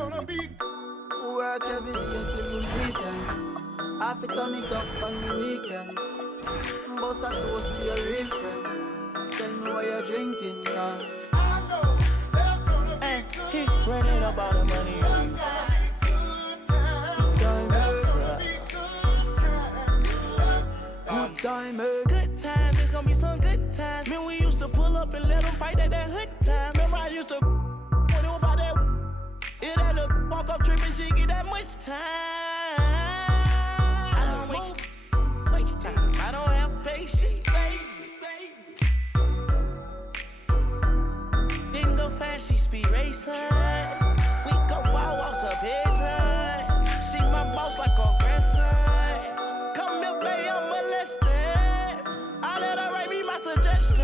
Work every day till the weekend. I fit turn it up on the weekends. Boss a toast to your real friend. Tell me why you're drinking, yeah. I know there's gonna be good. He running up all the money. Good time, eh? Good times, it's gonna be some good times. Man, we used to pull up and let them fight at that hood time. Remember I used to when it was about that. It had to walk up tripping, she get that much time. I don't waste time. I don't have patience, baby. Didn't go fast, she speed racing. We go wild walks up here time. She my boss like a grandson. Come here, baby, I'm molested. I let her write me my suggestions.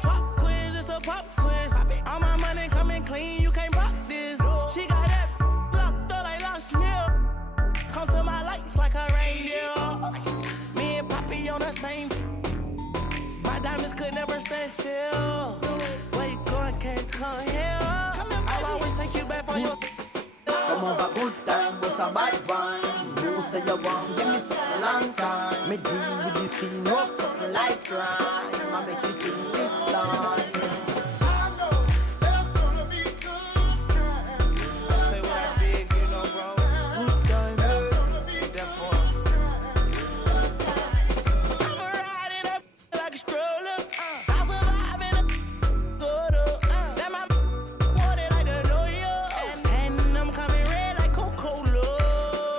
Pop quiz, it's a pop quiz. All my money coming clean, you can't rock this. She got that locked up like Lost Mill. Come to my lights like a reindeer. Me and Poppy on the same. My diamonds could never stand still. Where you going, can't come here. I'll always take you back for your. Come over good time, what's a bad wine? You say you want, give me something long time. Me deal with this thing, no something like crime. I make you sing this line. I know there's gonna be good times. Say what I did, you know, bro. Good time, There's gonna be therefore. I'ma ride in that like a stroller. I'll survive in a good that my wanted like the New York. And I'm coming red like Coca-Cola.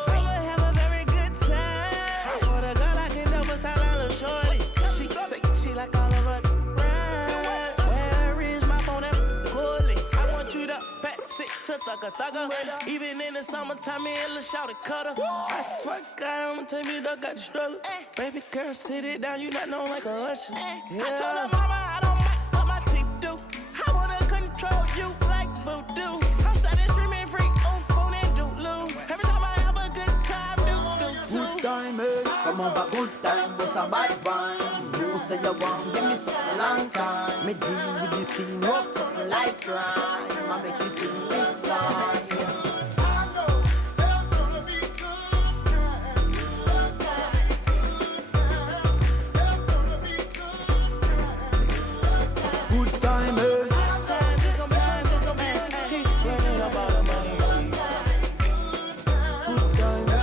I'ma have a very good time. I swear to God I can never silence a shorty. She say she like all of her rhymes. Where is my phone at Cooley? I want you to pass it to thugger. Even in the summertime, me and Lil' Shawty cutter. I swear to God, I'ma tell you that got the struggle. Baby girl, sit it down, you not known like a usher. I told her mama I don't mind what my teeth do. I wanna control you like voodoo. I'm starting streaming free on phone and doodloo. Every time I have a good time, do good time, eh? Come over good time, what's a bad wine? You say you want, give me something long time. Me deal with this thing, no something like crime. I make you sing this line. I know there's gonna be good times. There's gonna be good time, eh? Good times, it's gonna be sun, it's gonna be sun. Keep running up all the money. Good time, eh?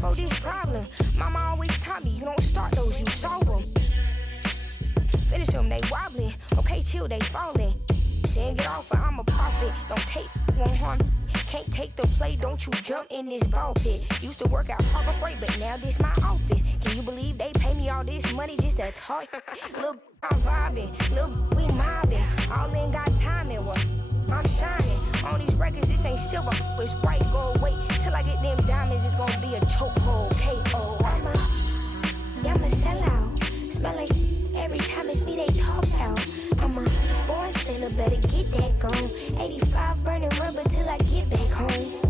For this problem, mama always taught me you don't start those, you solve them. Finish them, they wobbling. Okay, chill, they falling. Saying get off, I'm a prophet. Don't take, won't harm. Can't take the play, don't you jump in this ball pit. Used to work out Harbor Freight, but now this my office. Can you believe they pay me all this money just to talk? Lil' I'm vibing, lil' we mobbing. All in got timing, what? I'm shining. On these records, this ain't silver, it's white gold. Wait till I get them diamonds, it's gonna be a chokehold. K.O. I'm a sellout. Smell like every time it's me they talk out. I'm a born sailor, better get that gone. 85 burning rubber till I get back home.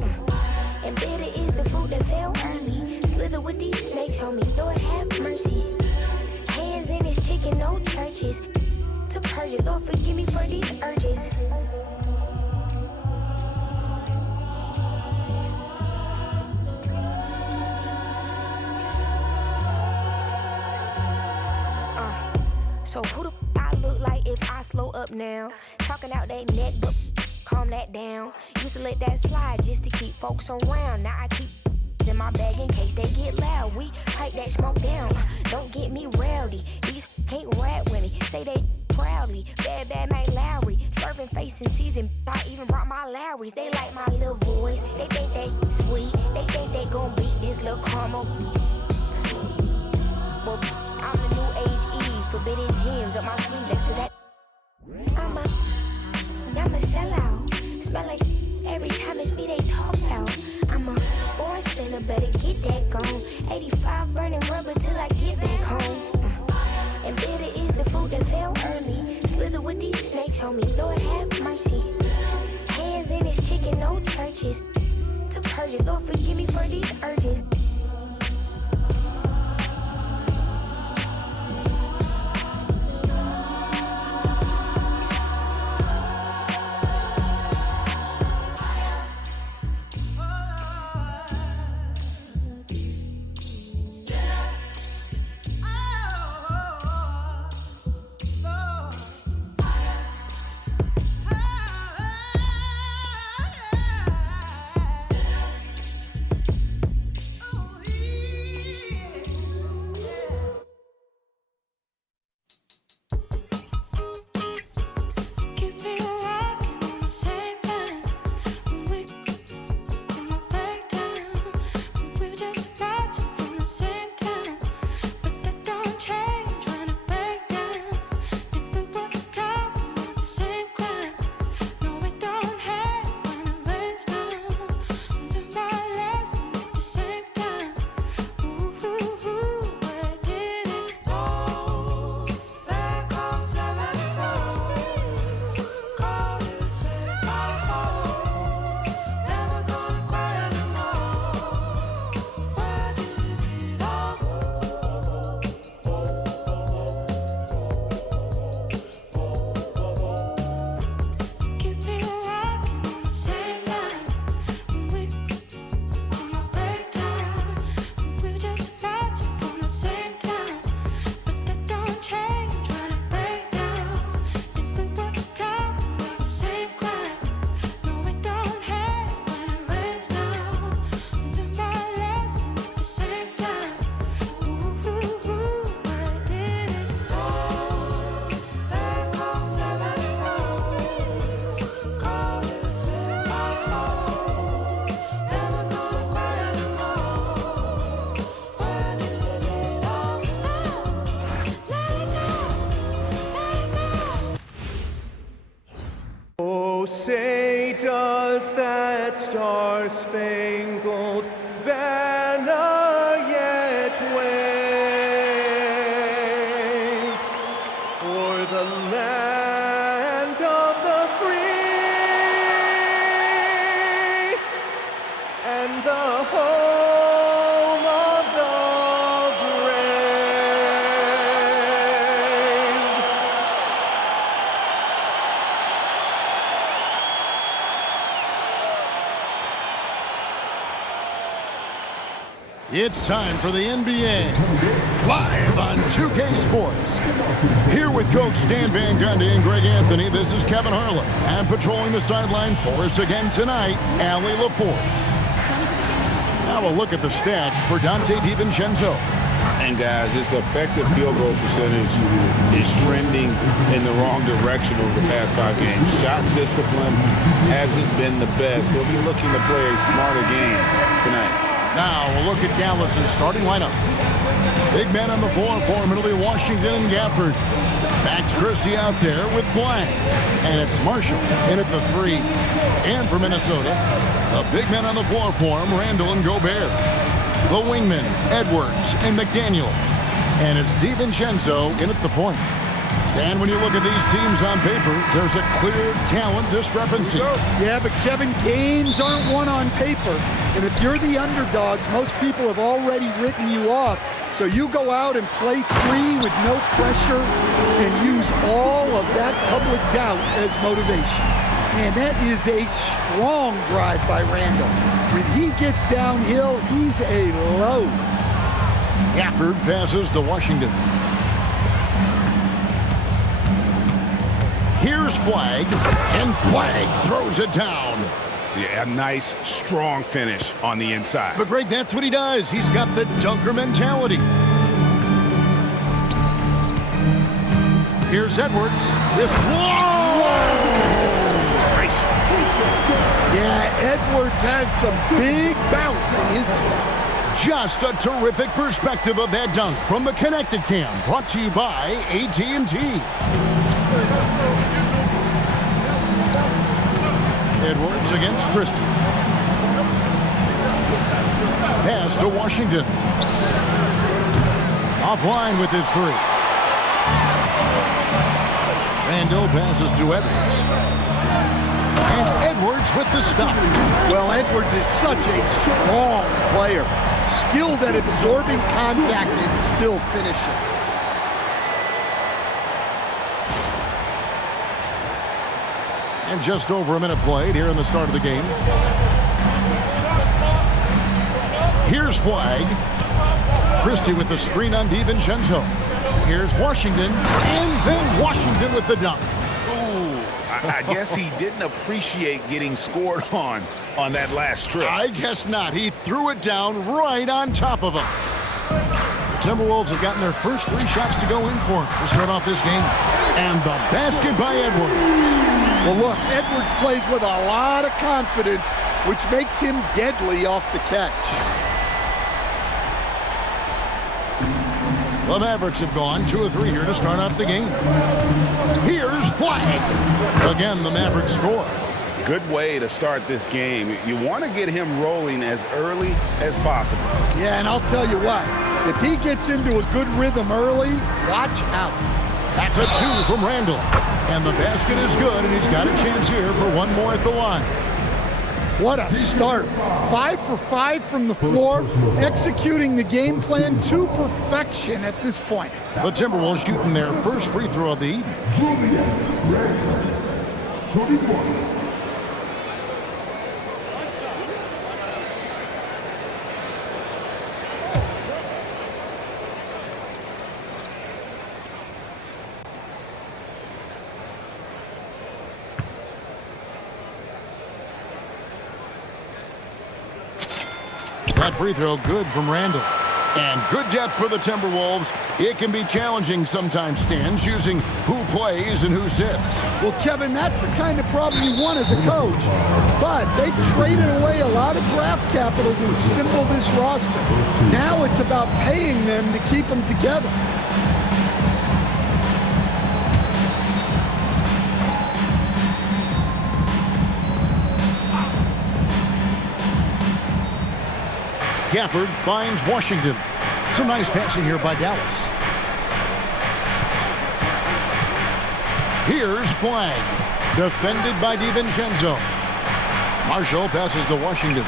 And bitter is the food that fell early. Slither with these snakes, homie, Lord have mercy. Hands in his chicken, no churches. To purge it, Lord forgive me for these urges. So who the I look like if I slow up now? Talking out that neck, but calm that down. Used to let that slide just to keep folks around. Now I keep in my bag in case they get loud. We pipe that smoke down. Don't get me rowdy. These can't rap with me. say they proudly. Bad Mike Lowry, serving face in season. I even brought my Lowrys. They like my little voice. They think they sweet. They think they gon' beat this little caramel. Well, I'm the new age Eve, forbidden gems up my sleeve next to that. I'm a sellout. Smell like every time it's me they talk out. I'm a boy sinner, better get that gone. 85 burning rubber till I get back home. And bitter is the food that fell early. Slither with these snakes, homie, Lord have mercy. Hands in his chicken, no churches. To purge it, Lord forgive me for these urges. Say does that star-spangled banner yet wave o'er the land of the free and the home of the It's time for the NBA, live on 2K Sports. Here with Coach Stan Van Gundy and Greg Anthony, this is Kevin Harlan. And patrolling the sideline for us again tonight, Allie LaForce. Now a look at the stats for Dante DiVincenzo. And guys, this effective field goal percentage is trending in the wrong direction over the past 5 games. Shot discipline hasn't been the best. They'll be looking to play a smarter game tonight. Now we'll look at Dallas's starting lineup. Big men on the floor for him. It'll be Washington and Gafford. Max Christie out there with Flag. And it's Marshall in at the 3. And for Minnesota, the big men on the floor for him, Randall and Gobert. The wingmen, Edwards and McDaniel. And it's DiVincenzo in at the point. And when you look at these teams on paper, there's a clear talent discrepancy. Yeah, but Kevin, games aren't won on paper. And if you're the underdogs, most people have already written you off. So you go out and play free with no pressure and use all of that public doubt as motivation. And that is a strong drive by Randall. When he gets downhill, he's a load. Gafford passes to Washington. Here's Flag, and Flag throws it down. Yeah, a nice, strong finish on the inside. But Greg, that's what he does. He's got the dunker mentality. Here's Edwards with Yeah, Edwards has some big bounce in his step. Just a terrific perspective of that dunk from the Connected Cam, brought to you by AT&T. Edwards against Christie. Pass to Washington. Offline with his three. Randall passes to Edwards. And Edwards with the stop. Well, Edwards is such a strong player. Skilled at absorbing contact and still finishing. And just over a minute played here in the start of the game. Here's Flag. Christie with the screen on DiVincenzo. Here's Washington. And then Washington with the dunk. I guess he didn't appreciate getting scored on that last trip. I guess not. He threw it down right on top of him. The Timberwolves have gotten their first 3 shots to go in for to start off this game. And the basket by Edwards. Well, look, Edwards plays with a lot of confidence, which makes him deadly off the catch. The Mavericks have gone 2 of 3 here to start off the game. Here's Flag. Again, the Mavericks score. Good way to start this game. You want to get him rolling as early as possible. Yeah, and I'll tell you what, if he gets into a good rhythm early, watch out. That's a 2 from Randall. And the basket is good, and he's got a chance here for one more at the line. What a start. 5 for 5 from the floor, executing the game plan to perfection at this point. The Timberwolves shooting their first free throw of the evening. That free throw good from Randall. And good depth for the Timberwolves. It can be challenging sometimes, Stan, choosing who plays and who sits. Well, Kevin, that's the kind of problem you want as a coach. But they've traded away a lot of draft capital to assemble this roster. Now it's about paying them to keep them together. Gafford finds Washington. Some nice passing here by Dallas. Here's Flag. Defended by DiVincenzo. Marshall passes to Washington.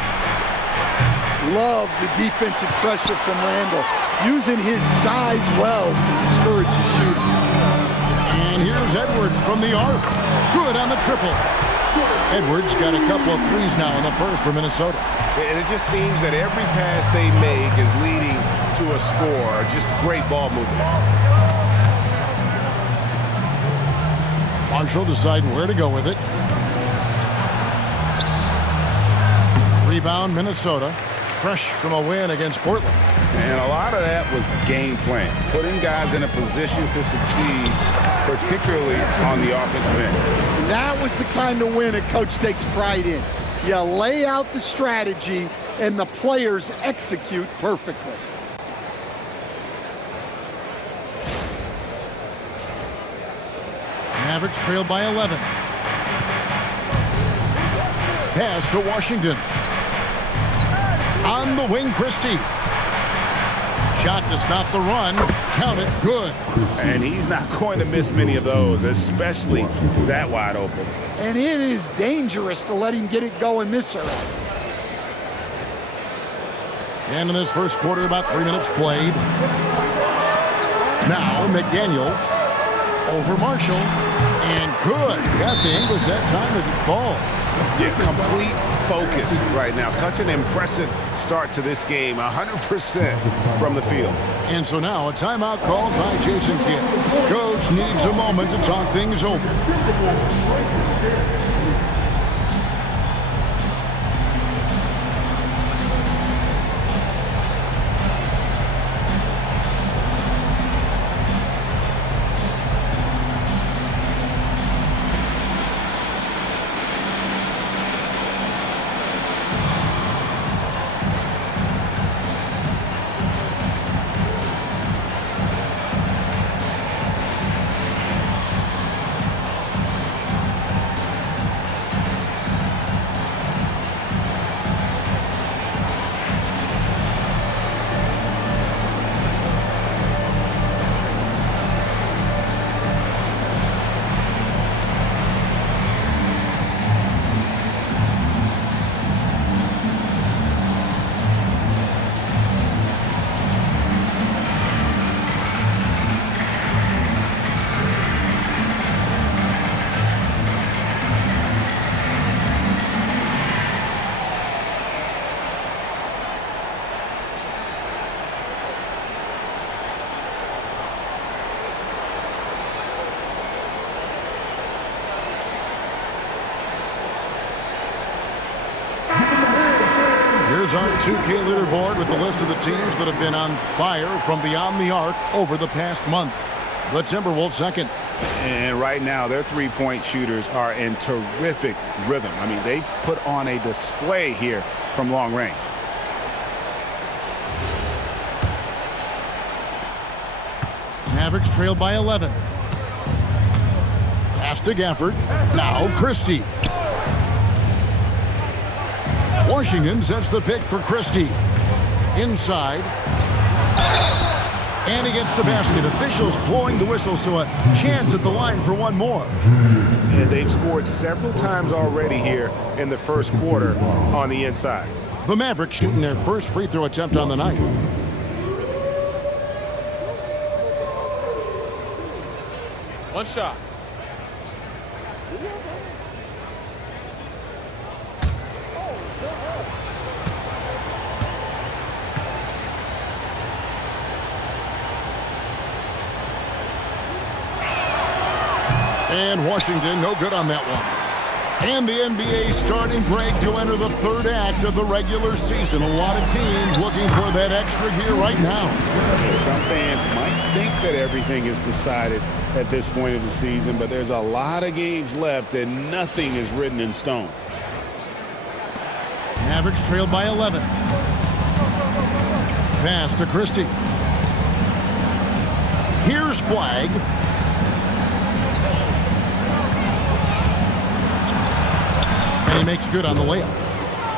Love the defensive pressure from Randall, using his size well to discourage the shooting. And here's Edwards from the arc. Good on the triple. Edwards got a couple of threes now in the first for Minnesota. And it just seems that every pass they make is leading to a score. Just great ball movement. Marshall deciding where to go with it. Rebound, Minnesota. Fresh from a win against Portland. And a lot of that was game plan. Putting guys in a position to succeed, particularly on the offensive end. That was the kind of win a coach takes pride in. You lay out the strategy, and the players execute perfectly. Mavericks trailed by 11. Pass to Washington. On the wing, Christie. Shot to stop the run. Count it. Good. And he's not going to miss many of those, especially that wide open. And it is dangerous to let him get it going this early. And in this first quarter, about 3 minutes played. Now McDaniels over Marshall. And good. Got the English that time as it falls. Yeah, complete focus right now. Such an impressive start to this game. 100% from the field. And so now a timeout called by Jason Kidd. Coach needs a moment to talk things over. is our 2K leaderboard with the list of the teams that have been on fire from beyond the arc over the past month. The Timberwolves second. And right now, their three-point shooters are in terrific rhythm. I mean, they've put on a display here from long range. Mavericks trail by 11. Pass to Gafford. Now Christie. Washington sets the pick for Christie. Inside. And he gets the basket. Officials blowing the whistle, so a chance at the line for one more. And they've scored several times already here in the first quarter on the inside. The Mavericks shooting their first free throw attempt on the night. One shot. And Washington, no good on that one. And the NBA starting break to enter the third act of the regular season. A lot of teams looking for that extra gear right now. Some fans might think that everything is decided at this point of the season, but there's a lot of games left and nothing is written in stone. Mavericks trail by 11. Pass to Christie. Here's Flag. And he makes good on the layup.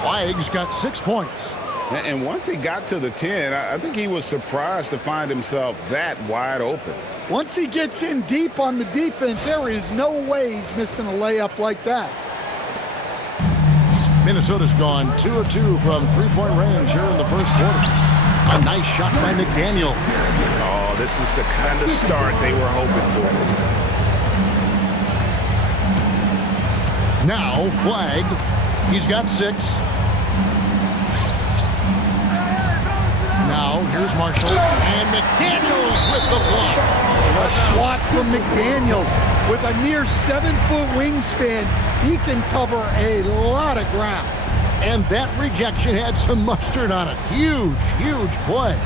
Flag's got 6 points. And once he got to the 10, I think he was surprised to find himself that wide open. Once he gets in deep on the defense, there is no way he's missing a layup like that. Minnesota's gone 2 of 2 from three-point range here in the first quarter. A nice shot by McDaniel. Oh, this is the kind of start they were hoping for. Now Flag. He's got 6. Now here's Marshall. And McDaniels with the block. A swat from McDaniel. With a near 7-foot wingspan, he can cover a lot of ground. And that rejection had some mustard on it. Huge, huge play.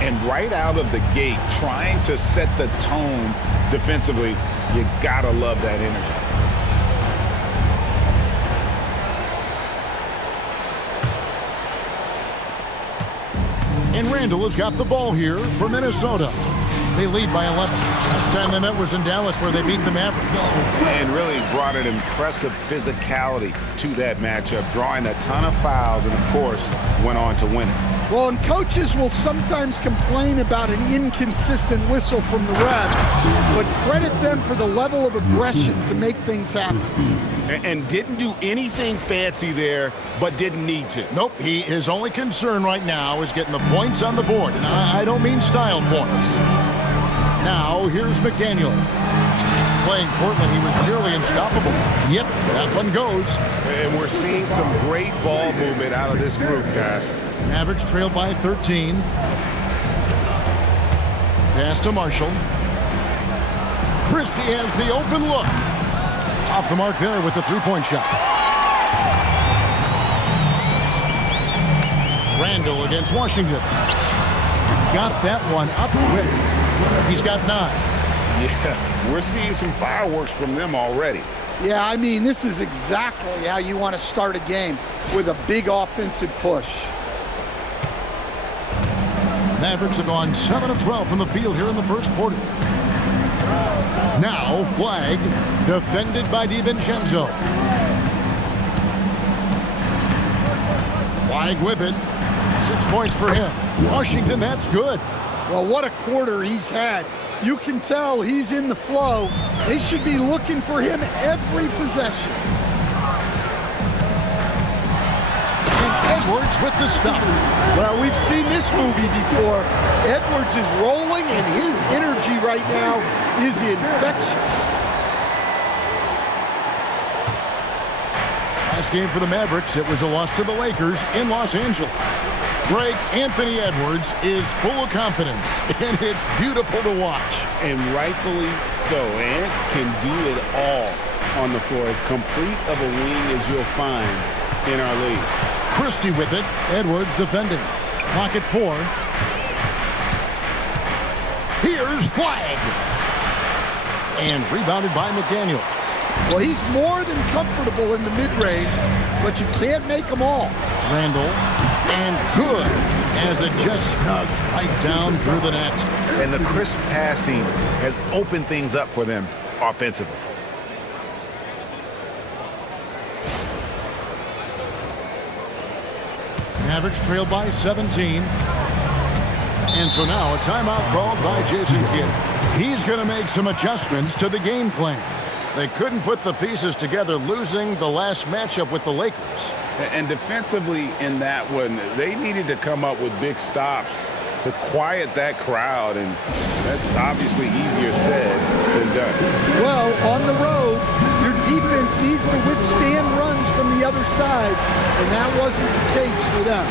And right out of the gate, trying to set the tone defensively, you gotta love that energy. And Randall has got the ball here for Minnesota. They lead by 11. Last time they met was in Dallas, where they beat the Mavericks. And really brought an impressive physicality to that matchup, drawing a ton of fouls and, of course, went on to win it. Well, and coaches will sometimes complain about an inconsistent whistle from the refs, but credit them for the level of aggression to make things happen. And didn't do anything fancy there, but didn't need to. Nope, his only concern right now is getting the points on the board, and I don't mean style points. Now, here's McDaniel. Playing Portland, he was nearly unstoppable. Yep, that one goes. And we're seeing some great ball movement out of this group, guys. Mavericks trail by 13. Pass to Marshall. Christie has the open look. Off the mark there with the three-point shot. Randall against Washington. Got that one up quick. He's got 9. Yeah, we're seeing some fireworks from them already. Yeah, I mean, this is exactly how you want to start a game, with a big offensive push. Mavericks have gone 7 of 12 from the field here in the first quarter. Now Flag, defended by DiVincenzo. Flag with it. 6 points for him. Washington, that's good. Well, what a quarter he's had. You can tell he's in the flow. They should be looking for him every possession. And Edwards with the stuff. Well, we've seen this movie before. Edwards is rolling, and his energy right now is infectious. Last game for the Mavericks, it was a loss to the Lakers in Los Angeles. Greg, Anthony Edwards is full of confidence, and it's beautiful to watch. And rightfully so. Ant can do it all on the floor. As complete of a wing as you'll find in our league. Christie with it. Edwards defending. Pocket 4. Here's Flag. And rebounded by McDaniels. Well, he's more than comfortable in the mid-range, but you can't make them all. Randall. And good, as it just snugs right down through the net. And the crisp passing has opened things up for them offensively. Mavericks trail by 17. And so now a timeout called by Jason Kidd. He's going to make some adjustments to the game plan. They couldn't put the pieces together, losing the last matchup with the Lakers. And defensively in that one, they needed to come up with big stops to quiet that crowd, and that's obviously easier said than done. Well, on the road, your defense needs to withstand runs from the other side, and that wasn't the case for them.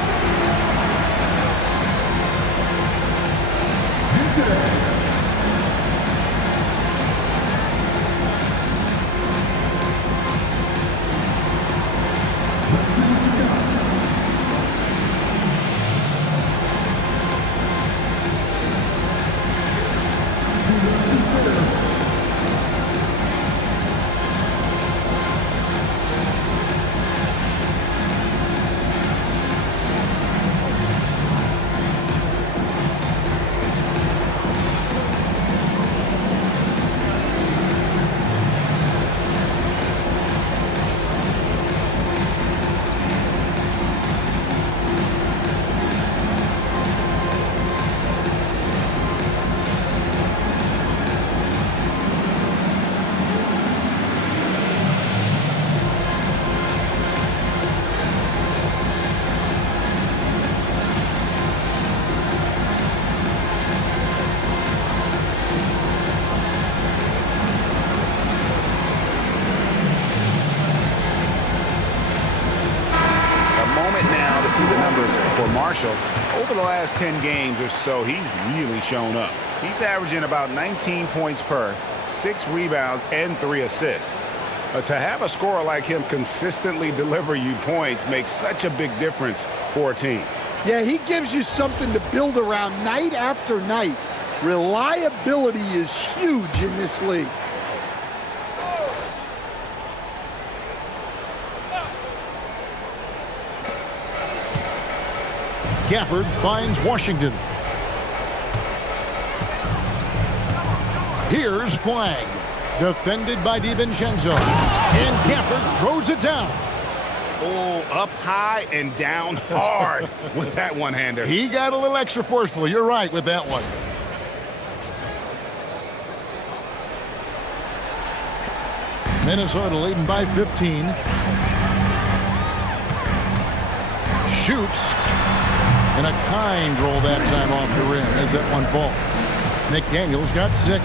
Over the last 10 games or so, he's really shown up. He's averaging about 19 points per, 6 rebounds, and 3 assists. To have a scorer like him consistently deliver you points makes such a big difference for a team. Yeah, he gives you something to build around night after night. Reliability is huge in this league. Gafford finds Washington. Here's Flag. Defended by DiVincenzo. And Gafford throws it down. Oh, up high and down hard with that one-hander. He got a little extra forceful. You're right with that one. Minnesota leading by 15. Shoots. And a kind roll that time off the rim as that one falls. McDaniels got 6.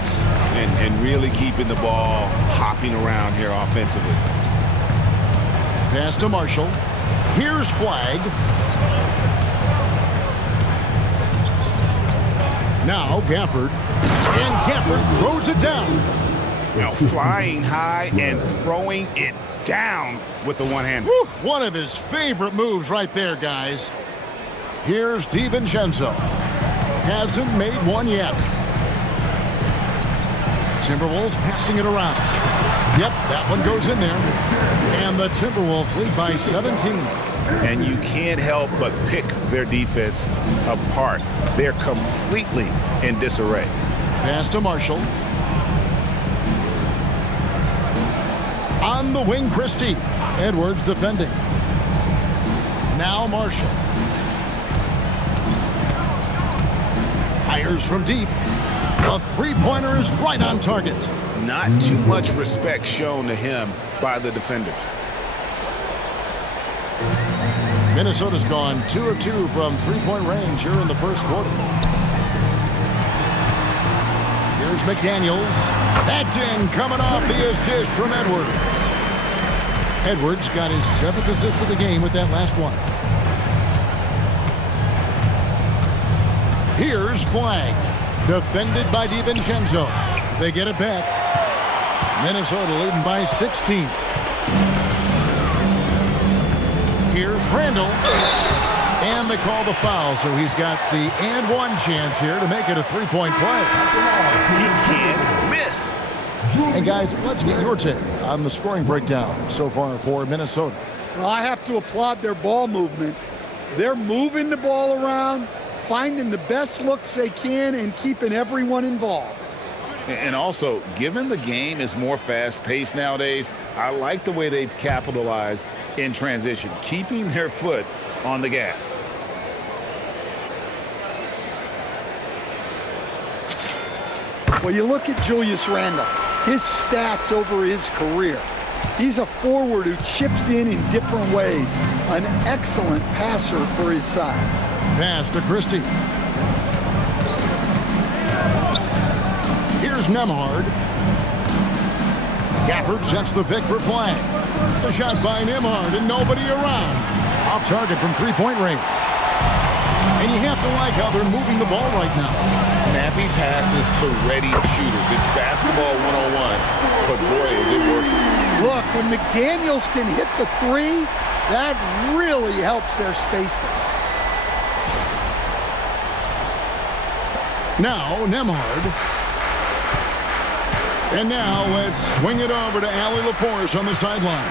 And really keeping the ball hopping around here offensively. Pass to Marshall. Here's Flag. Now Gafford. And Gafford throws it down. Now flying high and throwing it down with the one-hander. One of his favorite moves right there, guys. Here's DiVincenzo. Hasn't made one yet. Timberwolves passing it around. Yep, that one goes in there. And the Timberwolves lead by 17. And you can't help but pick their defense apart. They're completely in disarray. Pass to Marshall. On the wing, Christie. Edwards defending. Now Marshall. Fires from deep. The three-pointer is right on target. Not too much respect shown to him by the defenders. Minnesota's gone 2 of 2 from three-point range here in the first quarter. Here's McDaniels. That's in, coming off the assist from Edwards. Edwards got his 7th assist of the game with that last one. Here's Flag. Defended by DiVincenzo. They get it back. Minnesota leading by 16. Here's Randall. And they call the foul, so he's got the and one chance here to make it a three-point play. He can't miss. And guys, let's get your take on the scoring breakdown so far for Minnesota. Well, I have to applaud their ball movement. They're moving the ball around, finding the best looks they can, and keeping everyone involved. And also, given the game is more fast-paced nowadays, I like the way they've capitalized in transition, keeping their foot on the gas. Well, you look at Julius Randle, his stats over his career. He's a forward who chips in different ways. An excellent passer for his size. Pass to Christie. Here's Nembhard. Gafford sets the pick for flag. The shot by Nembhard and nobody around. Off target from three-point range. And you have to like how they're moving the ball right now. Snappy passes to ready shooters. It's basketball 101, but boy, is it working. Look, when McDaniels can hit the three, that really helps their spacing. Now, Nembhard. And now let's swing it over to Allie LaForce on the sideline.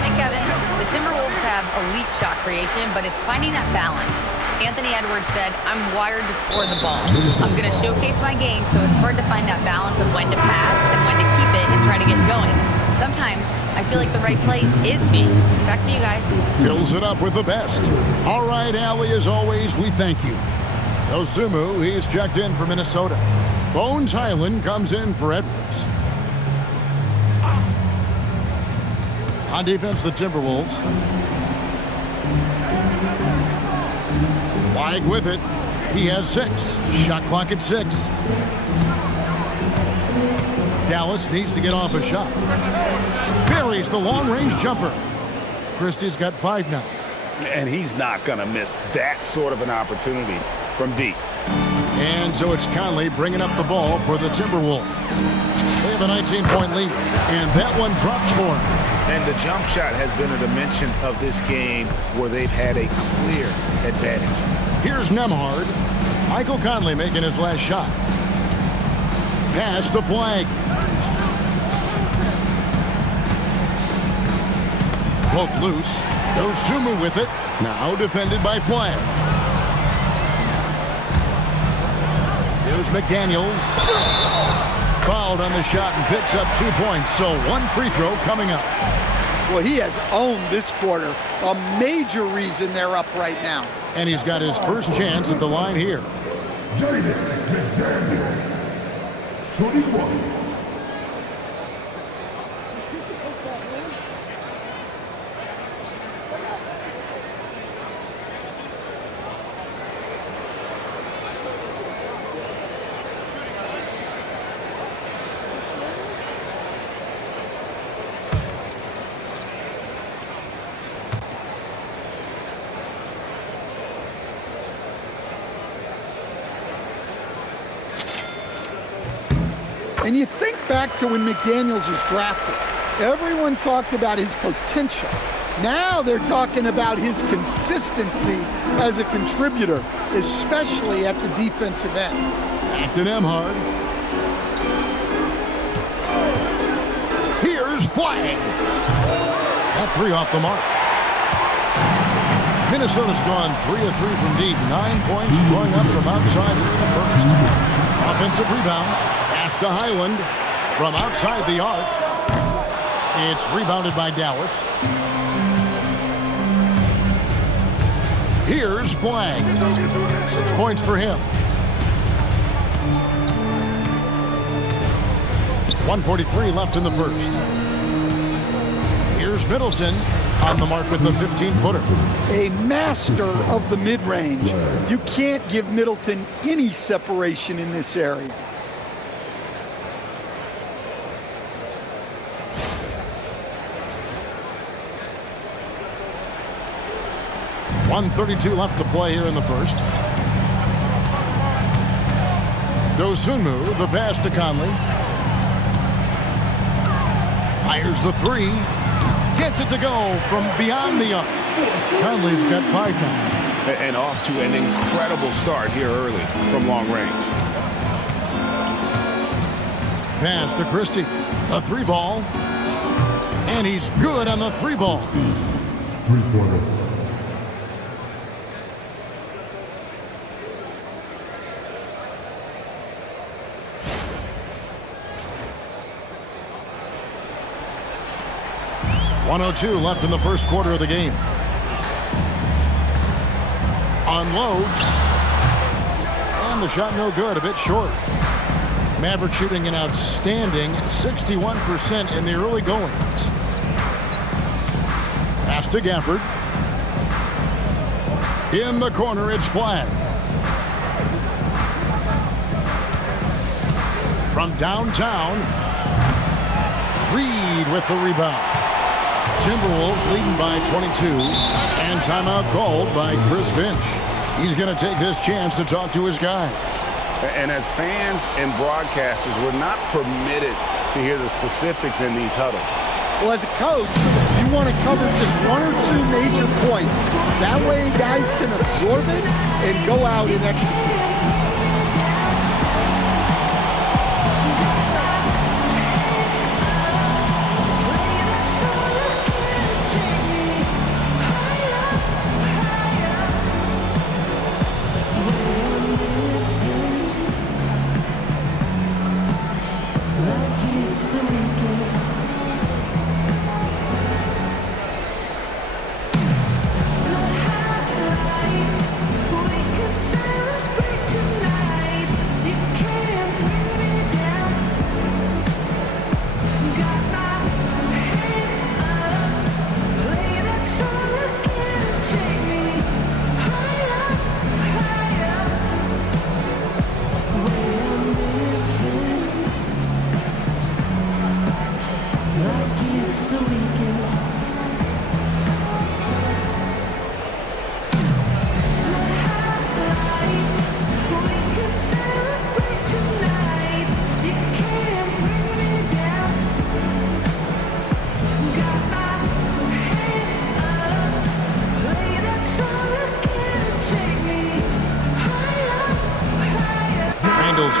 Hey, Kevin. The Timberwolves have elite shot creation, but it's finding that balance. Anthony Edwards said, I'm wired to score the ball. I'm going to showcase my game, so it's hard to find that balance of when to pass and when to keep it and try to get going. Sometimes I feel like the right play is me. Back to you guys. Fills it up with the best. All right, Allie, as always, we thank you. Osumu, he's checked in for Minnesota. Bones Highland comes in for Edwards. On defense, the Timberwolves. Flag with it. He has 6. Shot clock at 6. Dallas needs to get off a shot. Buries the long-range jumper. Christie's got 5 now. And he's not going to miss that sort of an opportunity from deep. And so it's Conley bringing up the ball for the Timberwolves. They have a 19-point lead, and that one drops for him. And the jump shot has been a dimension of this game where they've had a clear advantage. Here's Nembhard. Michael Conley making his last shot. Pass to Flag. Poked loose. Osumu with it. Now defended by Flag. Here's McDaniels. Fouled on the shot and picks up 2 points. So 1 free throw coming up. Well, he has owned this quarter. A major reason they're up right now. And he's got his first chance at the line here. Jaden McDaniels, 21. And you think back to when McDaniels was drafted. Everyone talked about his potential. Now they're talking about his consistency as a contributor, especially at the defensive end. Back to Nembhard. Here's Flag. That 3 off the mark. Minnesota's gone 3 of 3 from deep. 9 points going up from outside here in the first. Offensive rebound. Pass to Highland from outside the arc. It's rebounded by Dallas. Here's Flag. 6 points for him. 1:43 left in the first. Here's Middleton on the mark with the 15-footer. A master of the mid-range. You can't give Middleton any separation in this area. .132 left to play here in the first. Osumu, the pass to Conley. Fires the 3. Gets it to go from beyond the arc. Conley's got 5 now. And off to an incredible start here early from long range. Pass to Christie. A 3-ball. And he's good on the 3-ball. 3-pointer. .102 left in the first quarter of the game. Unloads. And the shot no good, a bit short. Mavericks shooting an outstanding 61% in the early goings. Pass to Gafford. In the corner, it's flagged. From downtown, Reed with the rebound. Timberwolves leading by 22, and timeout called by Chris Finch. He's going to take this chance to talk to his guys. And as fans and broadcasters, we're not permitted to hear the specifics in these huddles. Well, as a coach, you want to cover just 1 or 2 major points. That way guys can absorb it and go out and execute.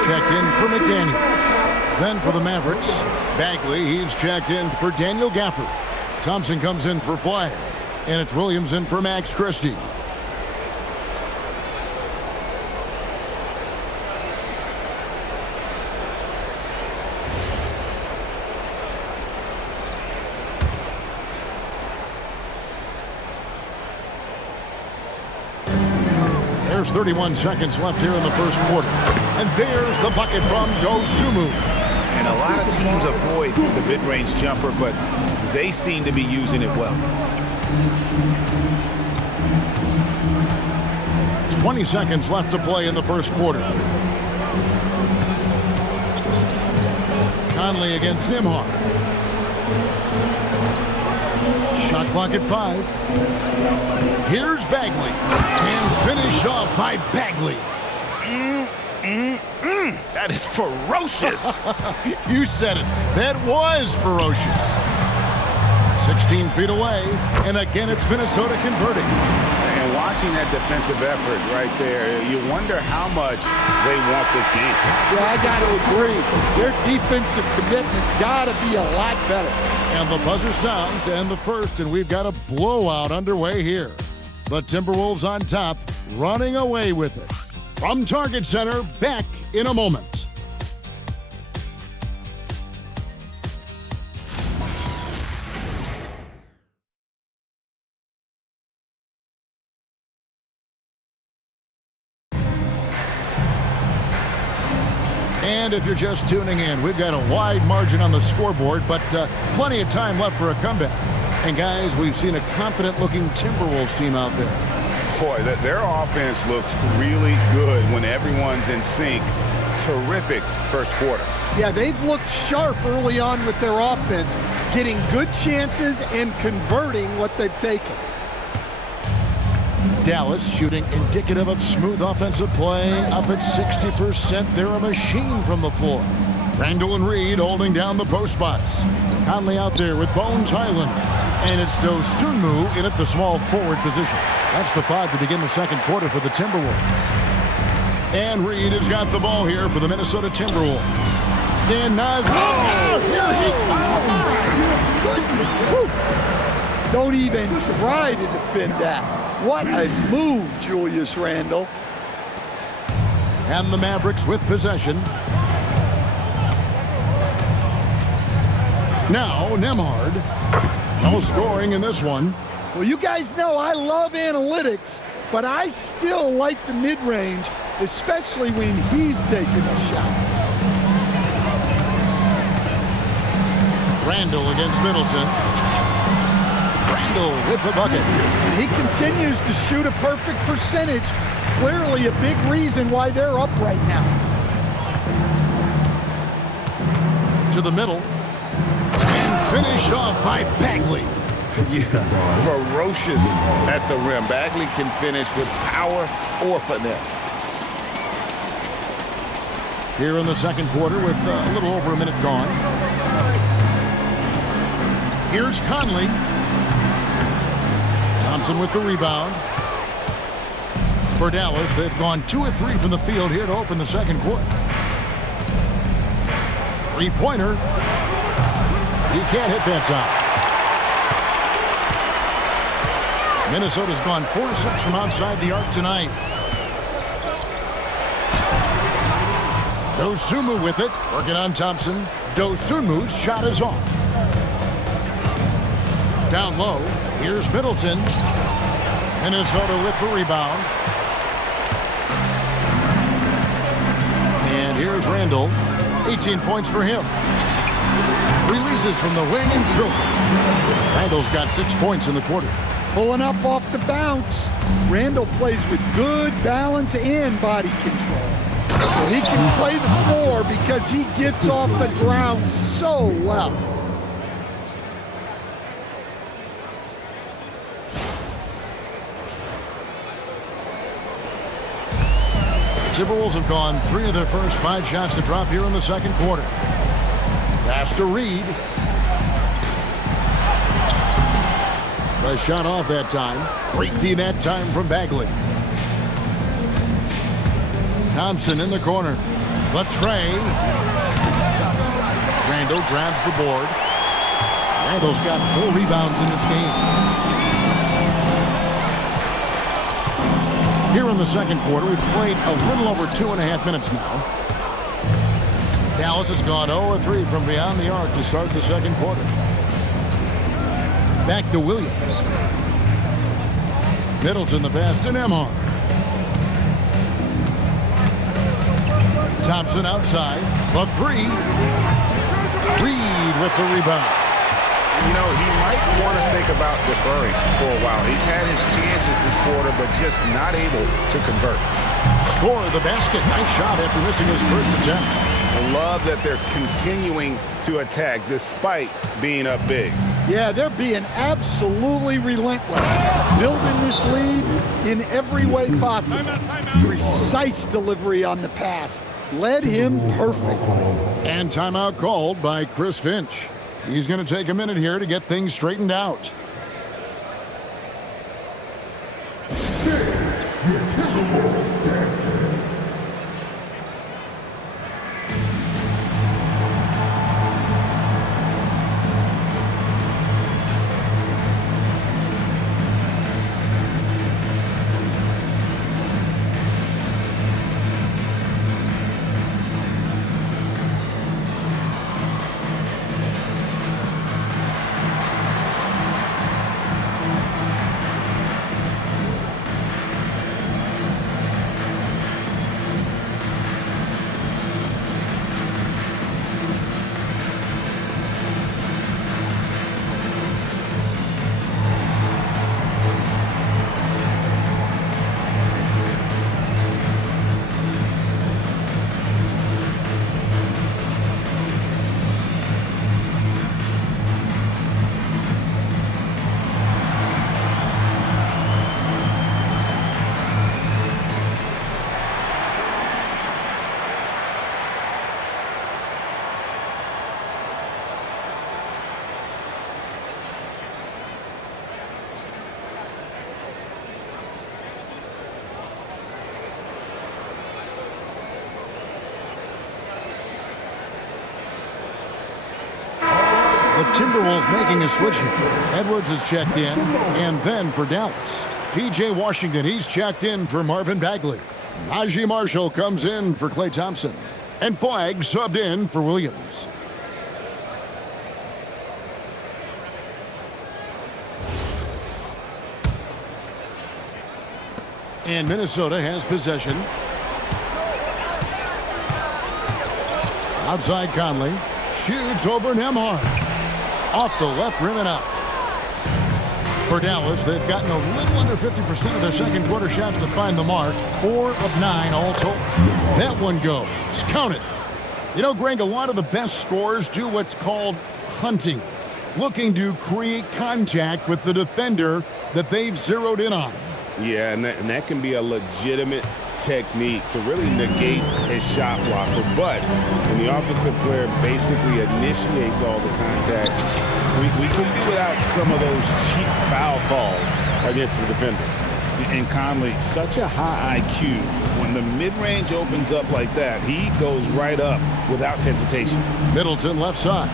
Checked in for McDaniel. Then for the Mavericks, Bagley, he's checked in for Daniel Gafford. Thompson comes in for Flyer. And it's Williams in for Max Christie. There's 31 seconds left here in the first quarter. And there's the bucket from Dosunmu. And a lot of teams avoid the mid-range jumper, but they seem to be using it well. 20 seconds left to play in the first quarter. Conley against Nembhard. Shot clock at 5. Here's Bagley. And finished off by Bagley. That is ferocious. You said it. That was ferocious. 16 feet away. And again, it's Minnesota converting. And watching that defensive effort right there, you wonder how much they want this game. Yeah, I got to agree. Their defensive commitment's got to be a lot better. And the buzzer sounds to end the first, and we've got a blowout underway here. The Timberwolves on top, running away with it. From Target Center, back in a moment. And if you're just tuning in, we've got a wide margin on the scoreboard, but plenty of time left for a comeback. And guys, we've seen a confident-looking Timberwolves team out there. Boy, their offense looks really good when everyone's in sync. Terrific first quarter. Yeah, they've looked sharp early on with their offense, getting good chances and converting what they've taken. Dallas shooting indicative of smooth offensive play, up at 60%. They're a machine from the floor. Randall and Reed holding down the post spots. Conley out there with Bones Highland. And it's Dosunmu in at the small forward position. That's the 5 to begin the second quarter for the Timberwolves. And Reed has got the ball here for the Minnesota Timberwolves. Stand Nas. Oh, here he comes. Don't even try to defend that. What a move, Julius Randle. And the Mavericks with possession. Now Nembhard. No scoring in this one. Well, you guys know I love analytics, but I still like the mid-range, especially when he's taking a shot. Randle against Middleton. Randle with the bucket. And he continues to shoot a perfect percentage. Clearly a big reason why they're up right now. To the middle. And finished off by Bagley. Yeah, ferocious at the rim. Bagley can finish with power or finesse. Here in the second quarter with a little over a minute gone. Here's Conley. Thompson with the rebound. For Dallas, they've gone 2 of 3 from the field here to open the second quarter. Three-pointer. He can't hit that time. Minnesota's gone 4 of 6 from outside the arc tonight. Dosunmu with it, working on Thompson. Dosunmu's shot is off. Down low, here's Middleton. Minnesota with the rebound. And here's Randle. 18 points for him. Releases from the wing and drills it. Randle's got 6 points in the quarter. Pulling up off the bounce. Randle plays with good balance and body control. So he can play the 4 because he gets off the ground so well. Timberwolves have gone 3 of their first 5 shots to drop here in the second quarter. Pass to Reed. A shot off that time. Great D that time from Bagley. Thompson in the corner. Latre. Randle grabs the board. Randle's got 4 rebounds in this game. Here in the second quarter, we've played a little over 2.5 minutes now. Dallas has gone 0 of 3 from beyond the arc to start the second quarter. Back to Williams. Middleton the pass to Nembhard. Thompson outside. The 3. Reed with the rebound. You know, he might want to think about deferring for a while. He's had his chances this quarter, but just not able to convert. Score the basket. Nice shot after missing his first attempt. I love that they're continuing to attack despite being up big. Yeah, they're being absolutely relentless. Building this lead in every way possible. Precise delivery on the pass. Led him perfectly. And timeout called by Chris Finch. He's going to take a minute here to get things straightened out. The Timberwolves making a switch here. Edwards is checked in, and then for Dallas, P.J. Washington, he's checked in for Marvin Bagley. Najee Marshall comes in for Klay Thompson, and Flagg subbed in for Williams. And Minnesota has possession. Outside Conley. Shoots over Nembhard. Off the left rim and out. For Dallas, they've gotten a little under 50% of their second quarter shots to find the mark. 4 of 9 all told. That one goes. Count it. You know, Greg, a lot of the best scorers do what's called hunting. Looking to create contact with the defender that they've zeroed in on. Yeah, and that can be a legitimate technique to really negate a shot blocker. But when the offensive player basically initiates all the contact, we could do without some of those cheap foul calls against the defender. And Conley, such a high IQ. When the mid-range opens up like that, he goes right up without hesitation. Middleton left side.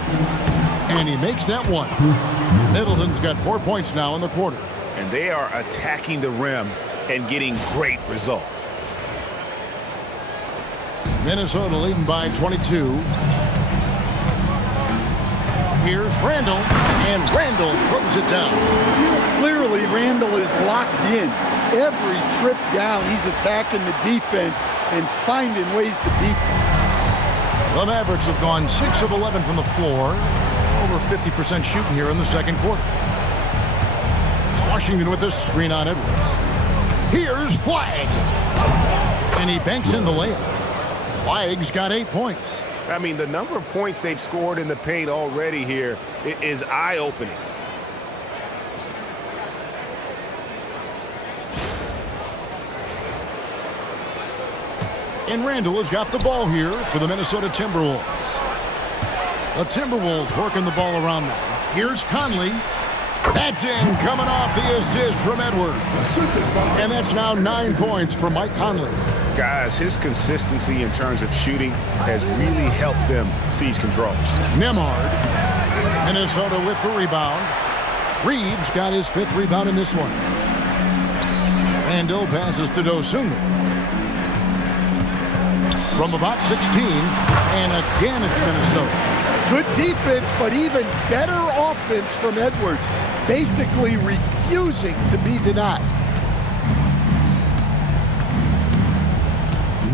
And he makes that one. Middleton's got 4 points now in the quarter. And they are attacking the rim and getting great results. Minnesota leading by 22. Here's Randall, and Randall throws it down. Clearly, Randall is locked in. Every trip down, he's attacking the defense and finding ways to beat them. The Mavericks have gone 6 of 11 from the floor. Over 50% shooting here in the second quarter. Washington with the screen on Edwards. Here's Flagg. And he banks in the layup. Flagg's got 8 points. I mean, the number of points they've scored in the paint already here is eye-opening. And Randall has got the ball here for the Minnesota Timberwolves. The Timberwolves working the ball around now. Here's Conley. That's in, coming off the assist from Edwards. And that's now 9 points for Mike Conley. Guys, his consistency in terms of shooting has really helped them seize control. Nembhard. Minnesota with the rebound. Reeves got his 5th rebound in this one. Randall passes to Dosunmu. From about 16, and again it's Minnesota. Good defense, but even better offense from Edwards, basically refusing to be denied.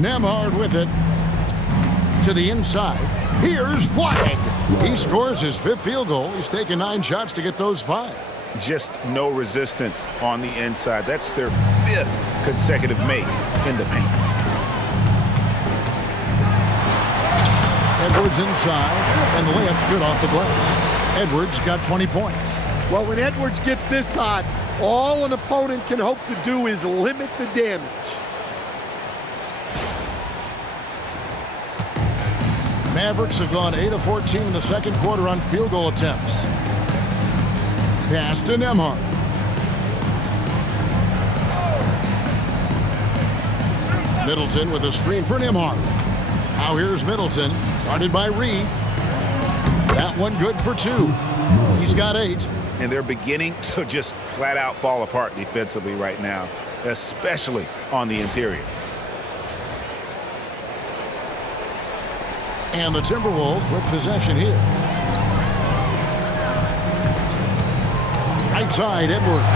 Nembhard with it to the inside. Here's Flagg. He scores his 5th field goal. He's taken 9 shots to get those 5. Just no resistance on the inside. That's their 5th consecutive make in the paint. Edwards inside, and the layup's good off the glass. Edwards got 20 points. Well, when Edwards gets this hot, all an opponent can hope to do is limit the damage. Mavericks have gone 8 of 14 in the second quarter on field goal attempts. Pass to Nembhard. Middleton with a screen for Nembhard. Now here's Middleton, guarded by Reed. That one good for 2. He's got 8. And they're beginning to just flat out fall apart defensively right now, especially on the interior. And the Timberwolves with possession here. Right side, Edwards.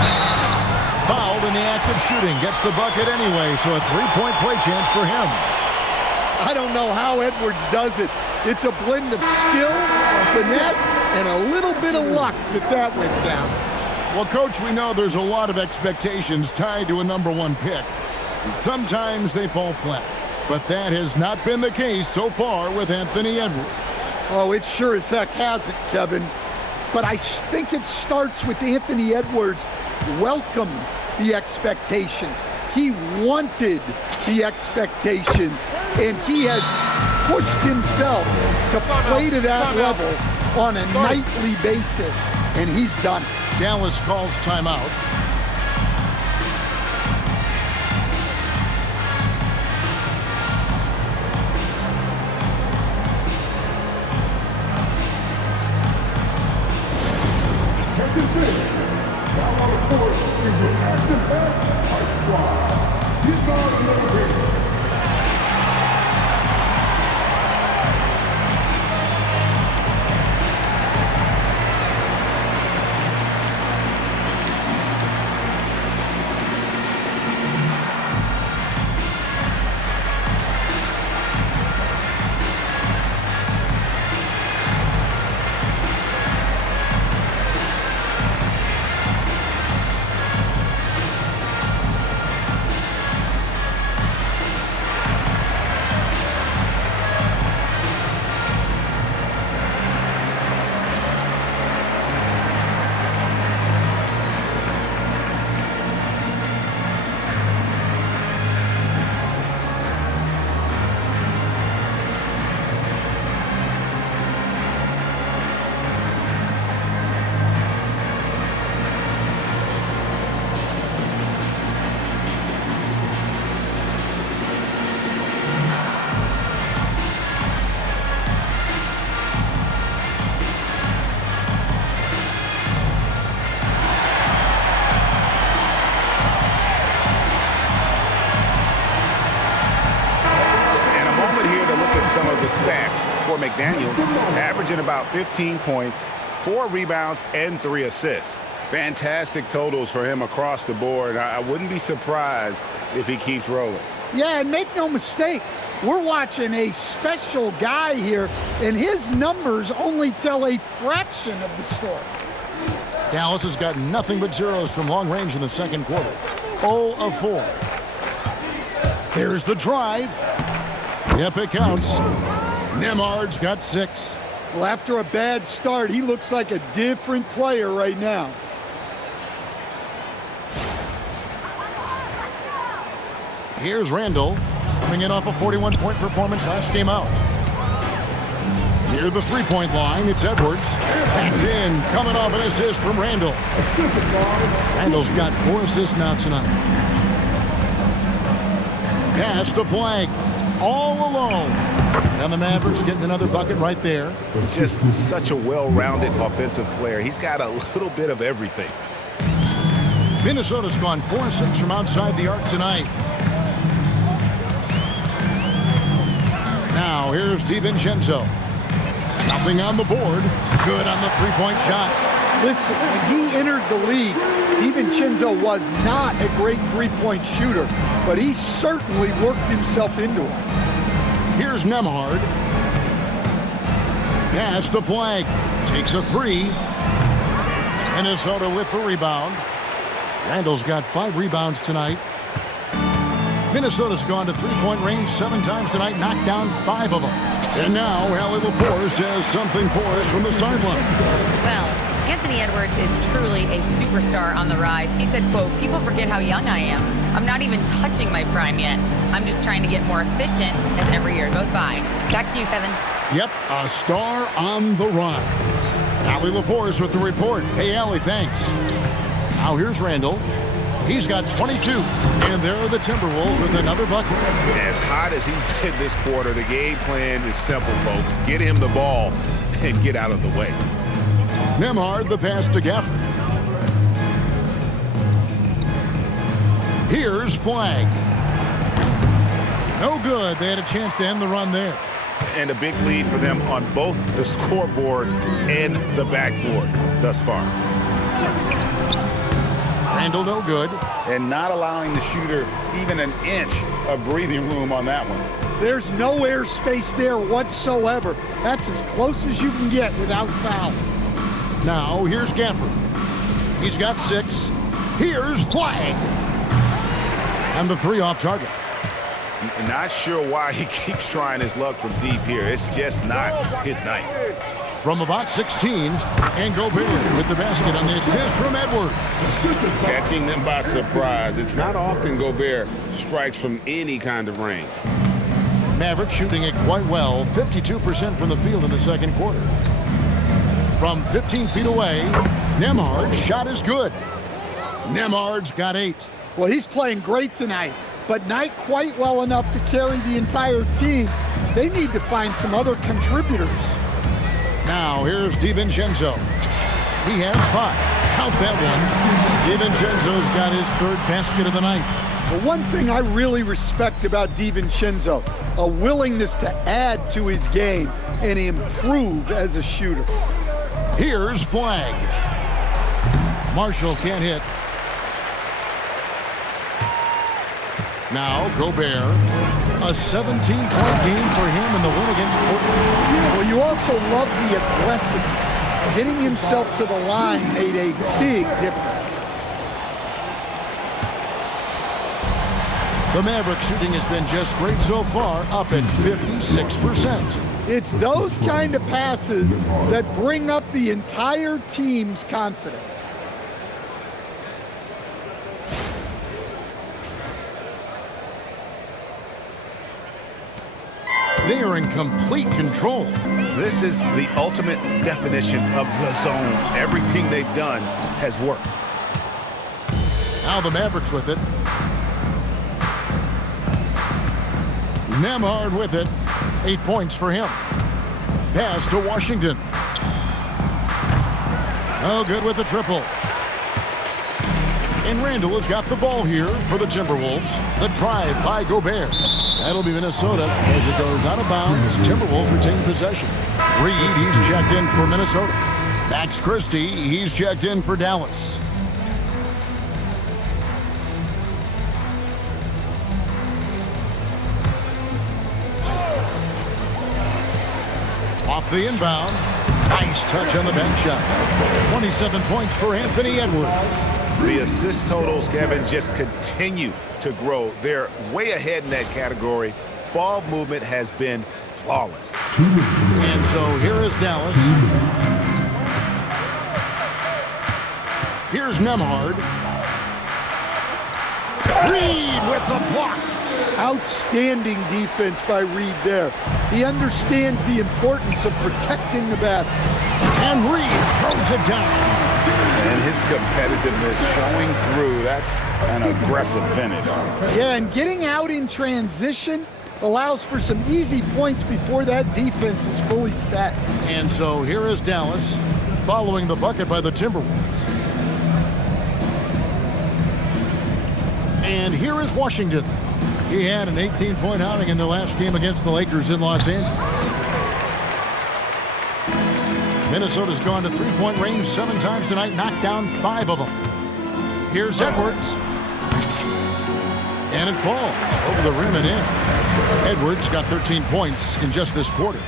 Fouled in the act of shooting. Gets the bucket anyway, so a 3-point play chance for him. I don't know how Edwards does it. It's a blend of skill, finesse, and a little bit of luck that went down. Well, Coach, we know there's a lot of expectations tied to a #1 pick. Sometimes they fall flat. But that has not been the case so far with Anthony Edwards. Oh, it sure as heck hasn't, Kevin. But I think it starts with Anthony Edwards welcomed the expectations. He wanted the expectations, and he has pushed himself to play to that level on a nightly basis, and he's done it. Dallas calls timeout. McDaniels, averaging about 15 points, 4 rebounds, and 3 assists. Fantastic totals for him across the board. I wouldn't be surprised if he keeps rolling. Yeah, and make no mistake, we're watching a special guy here, and his numbers only tell a fraction of the story. Dallas has got nothing but zeros from long range in the second quarter. 0 of 4. Here's the drive. Yep, it counts. Nembhard's got 6. Well, after a bad start, he looks like a different player right now. Here's Randall, coming in off a 41-point performance last game out. Near the three-point line, it's Edwards. That's in, coming off an assist from Randall. Randall's got 4 assists now tonight. Pass to Flag, all alone. And the Mavericks getting another bucket right there. Just such a well-rounded offensive player. He's got a little bit of everything. Minnesota's gone 4-6 from outside the arc tonight. Now here's DiVincenzo. Nothing on the board. Good on the three-point shot. Listen, when he entered the league, DiVincenzo was not a great three-point shooter, but he certainly worked himself into it. Here's Nembhard. Pass to Flag. Takes a 3. Minnesota with the rebound. Randall's got 5 rebounds tonight. Minnesota's gone to three-point range 7 times tonight, knocked down 5 of them. And now, Allie LaForce has something for us from the sideline. Well, Anthony Edwards is truly a superstar on the rise. He said, quote, "People forget how young I am. I'm not even touching my prime yet. I'm just trying to get more efficient as every year goes by." Back to you, Kevin. Yep, a star on the rise. Allie LaForce with the report. Hey, Allie, thanks. Now here's Randall. He's got 22, and there are the Timberwolves with another bucket. As hot as he's been this quarter, the game plan is simple, folks. Get him the ball and get out of the way. Nembhard, the pass to Gafford. Here's Flag. No good. They had a chance to end the run there. And a big lead for them on both the scoreboard and the backboard thus far. Randall, no good. And not allowing the shooter even an inch of breathing room on that one. There's no air space there whatsoever. That's as close as you can get without foul. Now, here's Gafford. He's got 6. Here's Flag. And the 3 off target. Not sure why he keeps trying his luck from deep here. It's just not his night. From about 16, and Gobert with the basket on the assist from Edwards. Catching them by surprise. It's not often Gobert strikes from any kind of range. Mavericks shooting it quite well, 52% from the field in the second quarter. From 15 feet away, Nembhard's shot is good. Nembhard's got 8. Well, he's playing great tonight, but not quite well enough to carry the entire team. They need to find some other contributors. Now, here's DiVincenzo. He has 5. Count that one. DiVincenzo's got his 3rd basket of the night. The one thing I really respect about DiVincenzo, a willingness to add to his game and improve as a shooter. Here's Flag. Marshall can't hit. Now, Gobert. A 17-point game for him in the win against Portland. Well, you also love the aggressiveness. Getting himself to the line made a big difference. The Mavericks shooting has been just great so far, up at 56%. It's those kind of passes that bring up the entire team's confidence. They are in complete control. This is the ultimate definition of the zone. Everything they've done has worked. Now the Mavericks with it. Nembhard with it. 8 points for him. Pass to Washington. Oh, good with the triple. And Randall has got the ball here for the Timberwolves. The drive by Gobert. That'll be Minnesota as it goes out of bounds. Timberwolves retain possession. Reed, he's checked in for Minnesota. Max Christie, he's checked in for Dallas. Off the inbound. Nice touch on the bank shot. 27 points for Anthony Edwards. The assist totals, Kevin, just continue to grow. They're way ahead in that category. Ball movement has been flawless. And so here is Dallas. Here's Nembhard. Reed with the block. Outstanding defense by Reed there. He understands the importance of protecting the basket. And Reed throws it down. And his competitiveness showing through. That's an aggressive finish. Yeah, and getting out in transition allows for some easy points before that defense is fully set. And so here is Dallas following the bucket by the Timberwolves. And here is Washington. He had an 18-point outing in the last game against the Lakers in Los Angeles. Minnesota's gone to three-point range 7 times tonight, knocked down 5 of them. Here's Edwards. And it falls over the rim and in. Edwards got 13 points in just this quarter.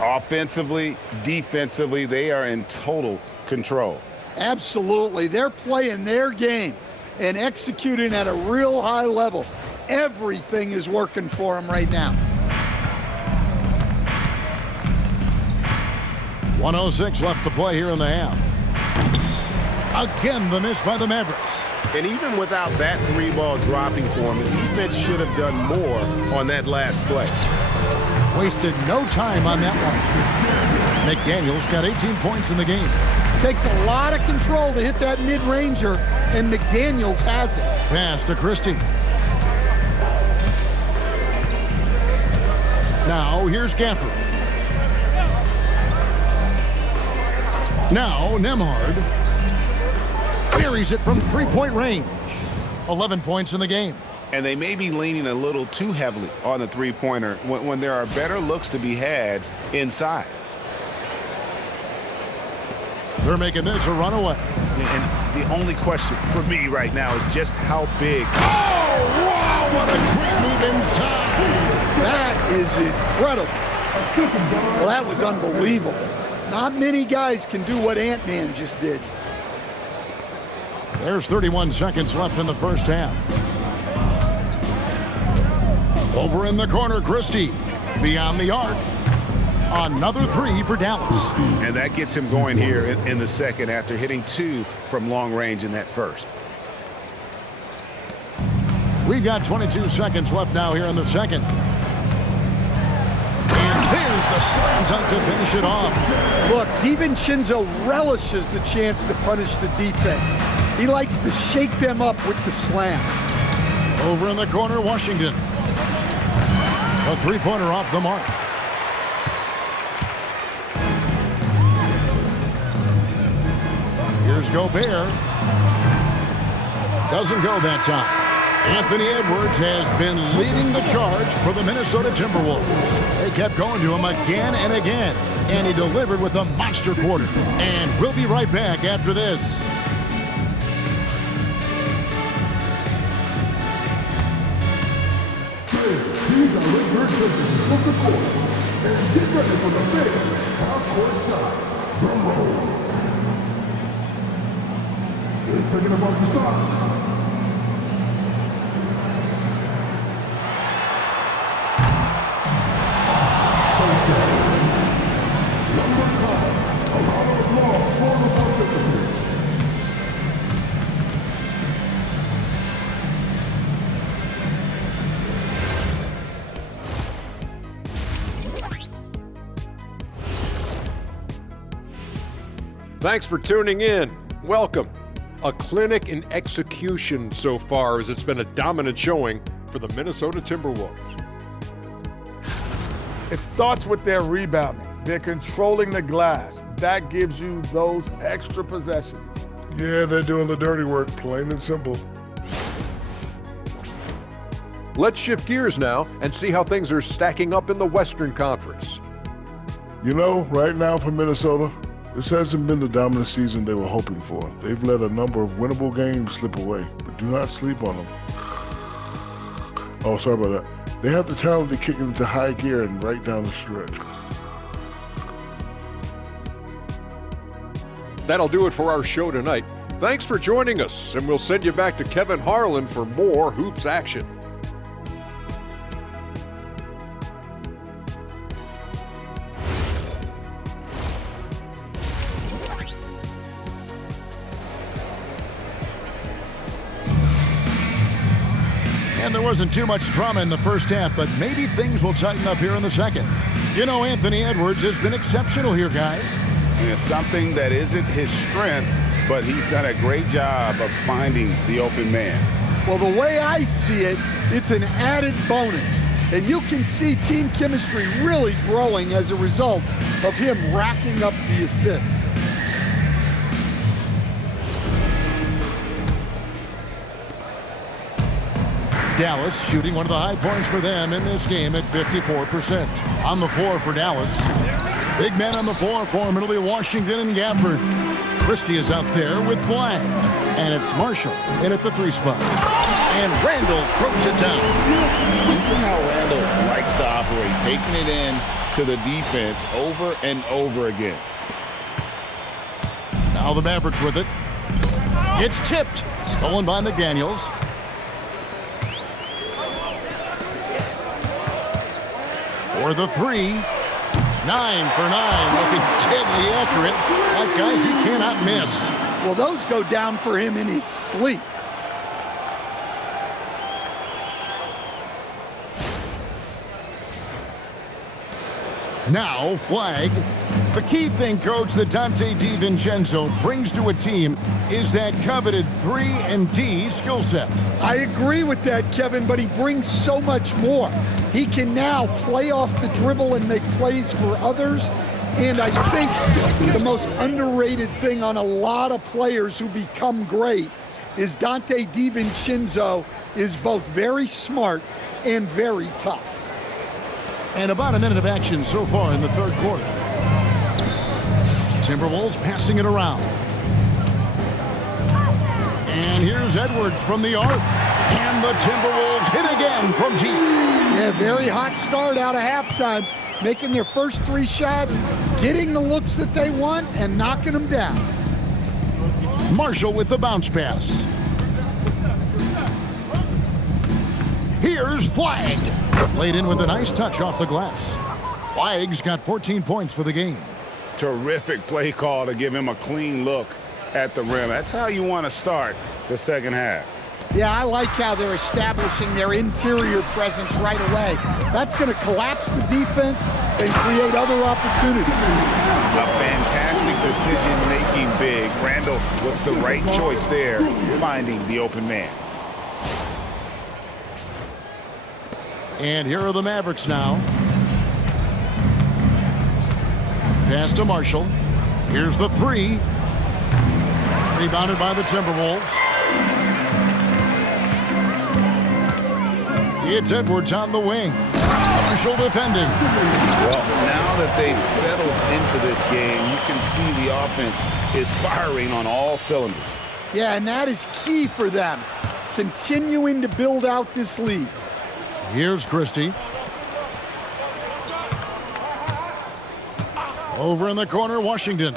Offensively, defensively, they are in total control. Absolutely. They're playing their game and executing at a real high level. Everything is working for them right now. 1:06 left to play here in the half. Again, the miss by the Mavericks. And even without that 3-ball dropping for him, the defense should have done more on that last play. Wasted no time on that one. McDaniels got 18 points in the game. Takes a lot of control to hit that mid-ranger, and McDaniels has it. Pass to Christie. Now, here's Gafford. Now, Nembhard buries it from three-point range. 11 points in the game. And they may be leaning a little too heavily on the three-pointer when there are better looks to be had inside. They're making this a runaway. And the only question for me right now is just how big. Oh, wow, what a quick move inside. That is incredible. Well, that was unbelievable. Not many guys can do what Ant-Man just did. There's 31 seconds left in the first half. Over in the corner, Christie. Beyond the arc. Another 3 for Dallas. And that gets him going here in the second after hitting 2 from long range in that first. We've got 22 seconds left now here in the second. And there's the slam dunk to finish it off. Look, DiVincenzo relishes the chance to punish the defense. He likes to shake them up with the slam. Over in the corner, Washington. A three-pointer off the mark. Here's Gobert. Doesn't go that time. Anthony Edwards has been leading the charge for the Minnesota Timberwolves. They kept going to him again and again, and he delivered with a monster quarter. And we'll be right back after this. These are regular judges from the court. And get ready for the big half-court shot. Drum roll. They're taking about the shot. Thanks for tuning in. Welcome. A clinic in execution so far, as it's been a dominant showing for the Minnesota Timberwolves. It starts with their rebounding. They're controlling the glass. That gives you those extra possessions. Yeah, they're doing the dirty work, plain and simple. Let's shift gears now and see how things are stacking up in the Western Conference. You know, right now for Minnesota, this hasn't been the dominant season they were hoping for. They've let a number of winnable games slip away, but do not sleep on them. Oh, sorry about that. They have the talent to kick into high gear and right down the stretch. That'll do it for our show tonight. Thanks for joining us, and we'll send you back to Kevin Harlan for more hoops action. And there wasn't too much drama in the first half, but maybe things will tighten up here in the second. You know, Anthony Edwards has been exceptional here, guys. Yeah, something that isn't his strength, but he's done a great job of finding the open man. Well, the way I see it, it's an added bonus. And you can see team chemistry really growing as a result of him racking up the assists. Dallas shooting one of the high points for them in this game at 54%. On the floor for Dallas. Big man on the floor for him. It'll be Washington and Gafford. Christie is out there with Flag. And it's Marshall in at the 3 spot. And Randall throws it down. This is how Randall likes to operate, taking it in to the defense over and over again. Now the Mavericks with it. It's tipped. Stolen by McDaniels. For the 3. 9 for 9. Looking deadly accurate. That guys, he cannot miss. Well, those go down for him in his sleep. Now, Flag. The key thing, Coach, that Dante DiVincenzo brings to a team is that coveted 3-and-D skill set. I agree with that, Kevin, but he brings so much more. He can now play off the dribble and make plays for others. And I think the most underrated thing on a lot of players who become great is Dante DiVincenzo is both very smart and very tough. And about a minute of action so far in the third quarter. Timberwolves passing it around. And here's Edwards from the arc. And the Timberwolves hit again from deep. Yeah, very hot start out of halftime. Making their first 3 shots, getting the looks that they want, and knocking them down. Marshall with the bounce pass. Here's Flag. Laid in with a nice touch off the glass. Flag's got 14 points for the game. Terrific play call to give him a clean look at the rim. That's how you want to start the second half. Yeah, I like how they're establishing their interior presence right away. That's going to collapse the defense and create other opportunities. A fantastic decision-making big. Randall with the right choice there, finding the open man. And here are the Mavericks now. Pass to Marshall. Here's the 3. Rebounded by the Timberwolves. It's Edwards on the wing. Marshall defending. Well, now that they've settled into this game, you can see the offense is firing on all cylinders. Yeah, and that is key for them, continuing to build out this lead. Here's Christie. Over in the corner, Washington.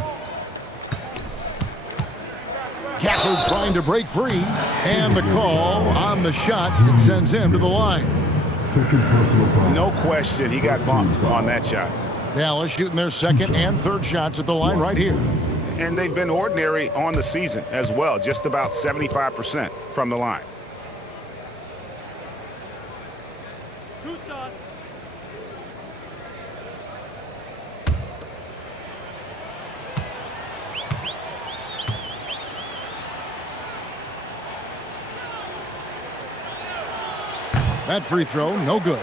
Gafford trying to break free. And the call on the shot. It sends him to the line. No question, he got bumped on that shot. Dallas shooting their second and third shots at the line right here. And they've been ordinary on the season as well, just about 75% from the line. That free throw, no good.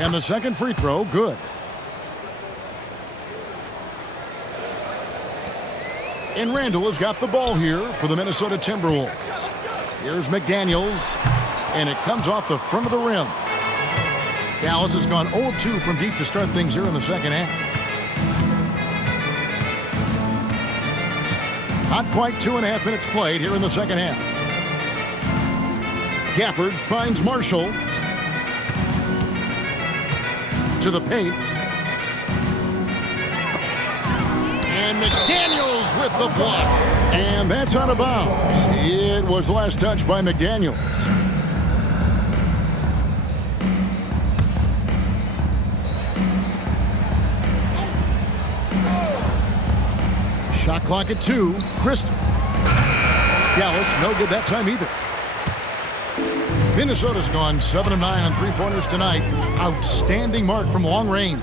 And the second free throw, good. And Randall has got the ball here for the Minnesota Timberwolves. Here's McDaniels, and it comes off the front of the rim. Dallas has gone 0-2 from deep to start things here in the second half. Not quite 2.5 minutes played here in the second half. Gafford finds Marshall to the paint. And McDaniels with the block. And that's out of bounds. It was last touched by McDaniels. Shot clock at 2. Christie. Dallas, no good that time either. Minnesota's gone 7 of 9 on three-pointers tonight. Outstanding mark from long range.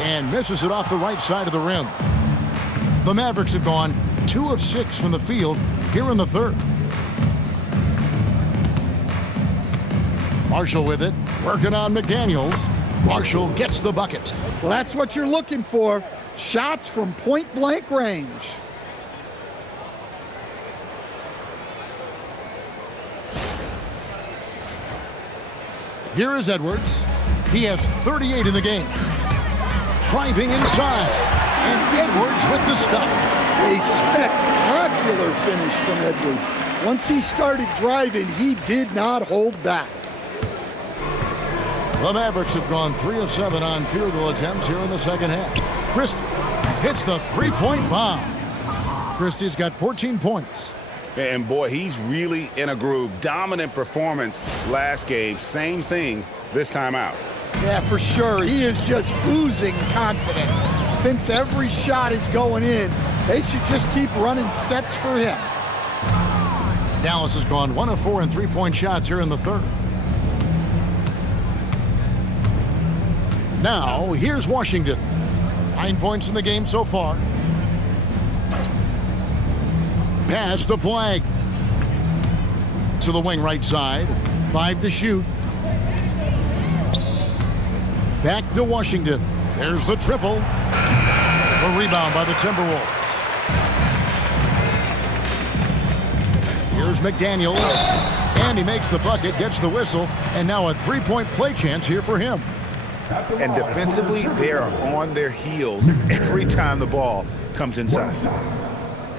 And misses it off the right side of the rim. The Mavericks have gone 2 of 6 from the field here in the third. Marshall with it, working on McDaniels. Marshall gets the bucket. Well, that's what you're looking for. Shots from point-blank range. Here is Edwards. He has 38 in the game. Driving inside. And Edwards with the stuff. A spectacular finish from Edwards. Once he started driving, he did not hold back. The Mavericks have gone 3 of 7 on field goal attempts here in the second half. Christie hits the three-point bomb. Christie's got 14 points. And boy, he's really in a groove. Dominant performance last game. Same thing this time out. Yeah, for sure. He is just oozing confidence. Thinks every shot is going in. They should just keep running sets for him. Dallas has gone 1 of 4 in three-point shots here in the third. Now, here's Washington. 9 points in the game so far. Pass to Flag. To the wing right side. 5 to shoot. Back to Washington. There's the triple. A rebound by the Timberwolves. Here's McDaniels. And he makes the bucket, gets the whistle, and now a three-point play chance here for him. And defensively, they are on their heels every time the ball comes inside.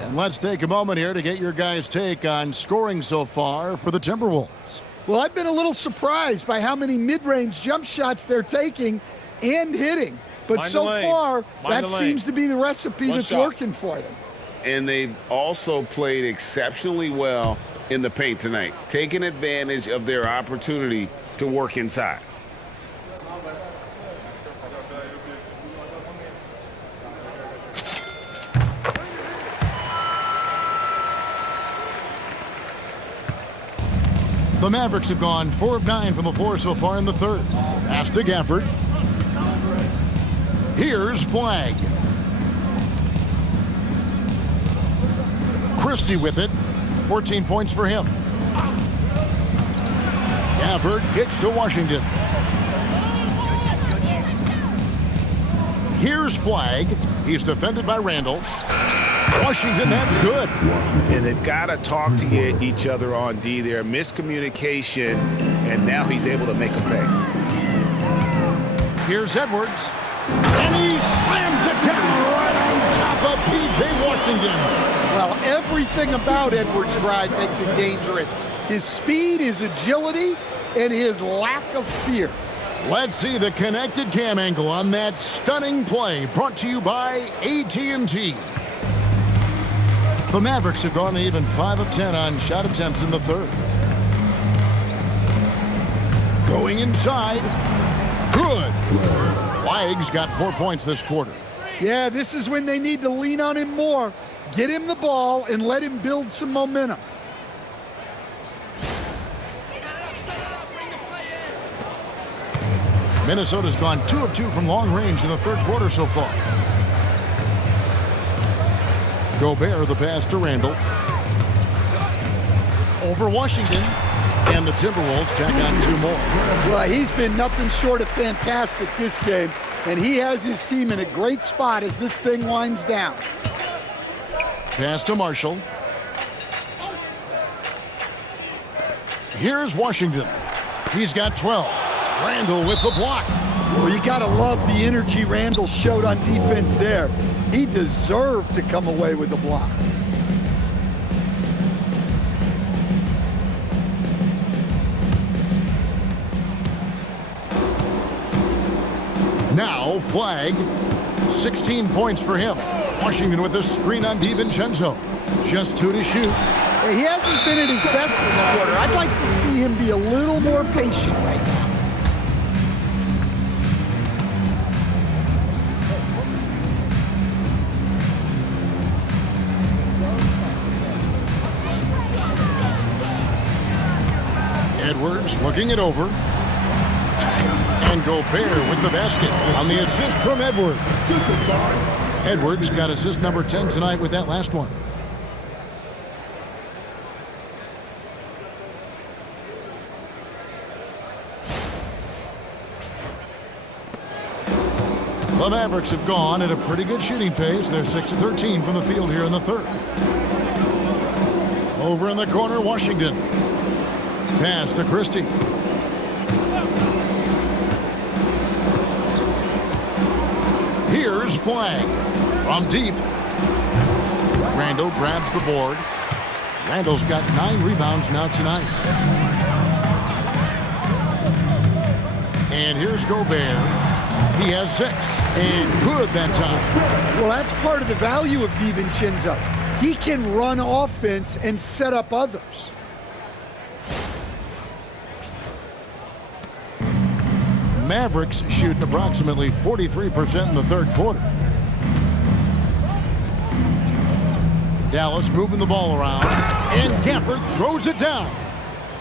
And let's take a moment here to get your guys' take on scoring so far for the Timberwolves. Well, I've been a little surprised by how many mid-range jump shots they're taking and hitting. But so far, that seems to be the recipe that's working for them. And they've also played exceptionally well in the paint tonight, taking advantage of their opportunity to work inside. The Mavericks have gone 4 of 9 from the floor so far in the third. Pass to Gafford. Here's Flag. Christie with it. 14 points for him. Gafford kicks to Washington. Here's Flag. He's defended by Randall. Washington, that's good. And they've got to talk to each other on D there. Miscommunication, and now he's able to make a pay. Here's Edwards. And he slams it down right on top of P.J. Washington. Well, everything about Edwards' drive makes it dangerous. His speed, his agility, and his lack of fear. Let's see the connected cam angle on that stunning play, brought to you by AT&T. The Mavericks have gone even 5 of 10 on shot attempts in the third. Going inside. Good. Flag's got 4 points this quarter. Yeah, this is when they need to lean on him more. Get him the ball and let him build some momentum. Minnesota's gone 2 of 2 from long range in the third quarter so far. Gobert, the pass to Randall. Over Washington. And the Timberwolves tack on 2 more. Well, he's been nothing short of fantastic this game, and he has his team in a great spot as this thing winds down. Pass to Marshall. Here's Washington. He's got 12. Randall with the block. Well, you got to love the energy Randall showed on defense there. He deserved to come away with the block. Now flag. 16 points for him. Washington with a screen on DiVincenzo. Just 2 to shoot. He hasn't been at his best this quarter. I'd like to see him be a little more patient right now. Edwards looking it over. And Gobert with the basket on the assist from Edwards. Edwards got assist number 10 tonight with that last one. The Mavericks have gone at a pretty good shooting pace. They're 6 of 13 from the field here in the third. Over in the corner, Washington. Pass to Christie. Here's Flag from deep. Randall grabs the board. Randall's got 9 rebounds now tonight. And here's Gobert. He has 6, and good that time. Well, that's part of the value of DiVincenzo. He can run offense and set up others. Mavericks shooting approximately 43% in the third quarter. Dallas moving the ball around, and Gafford throws it down.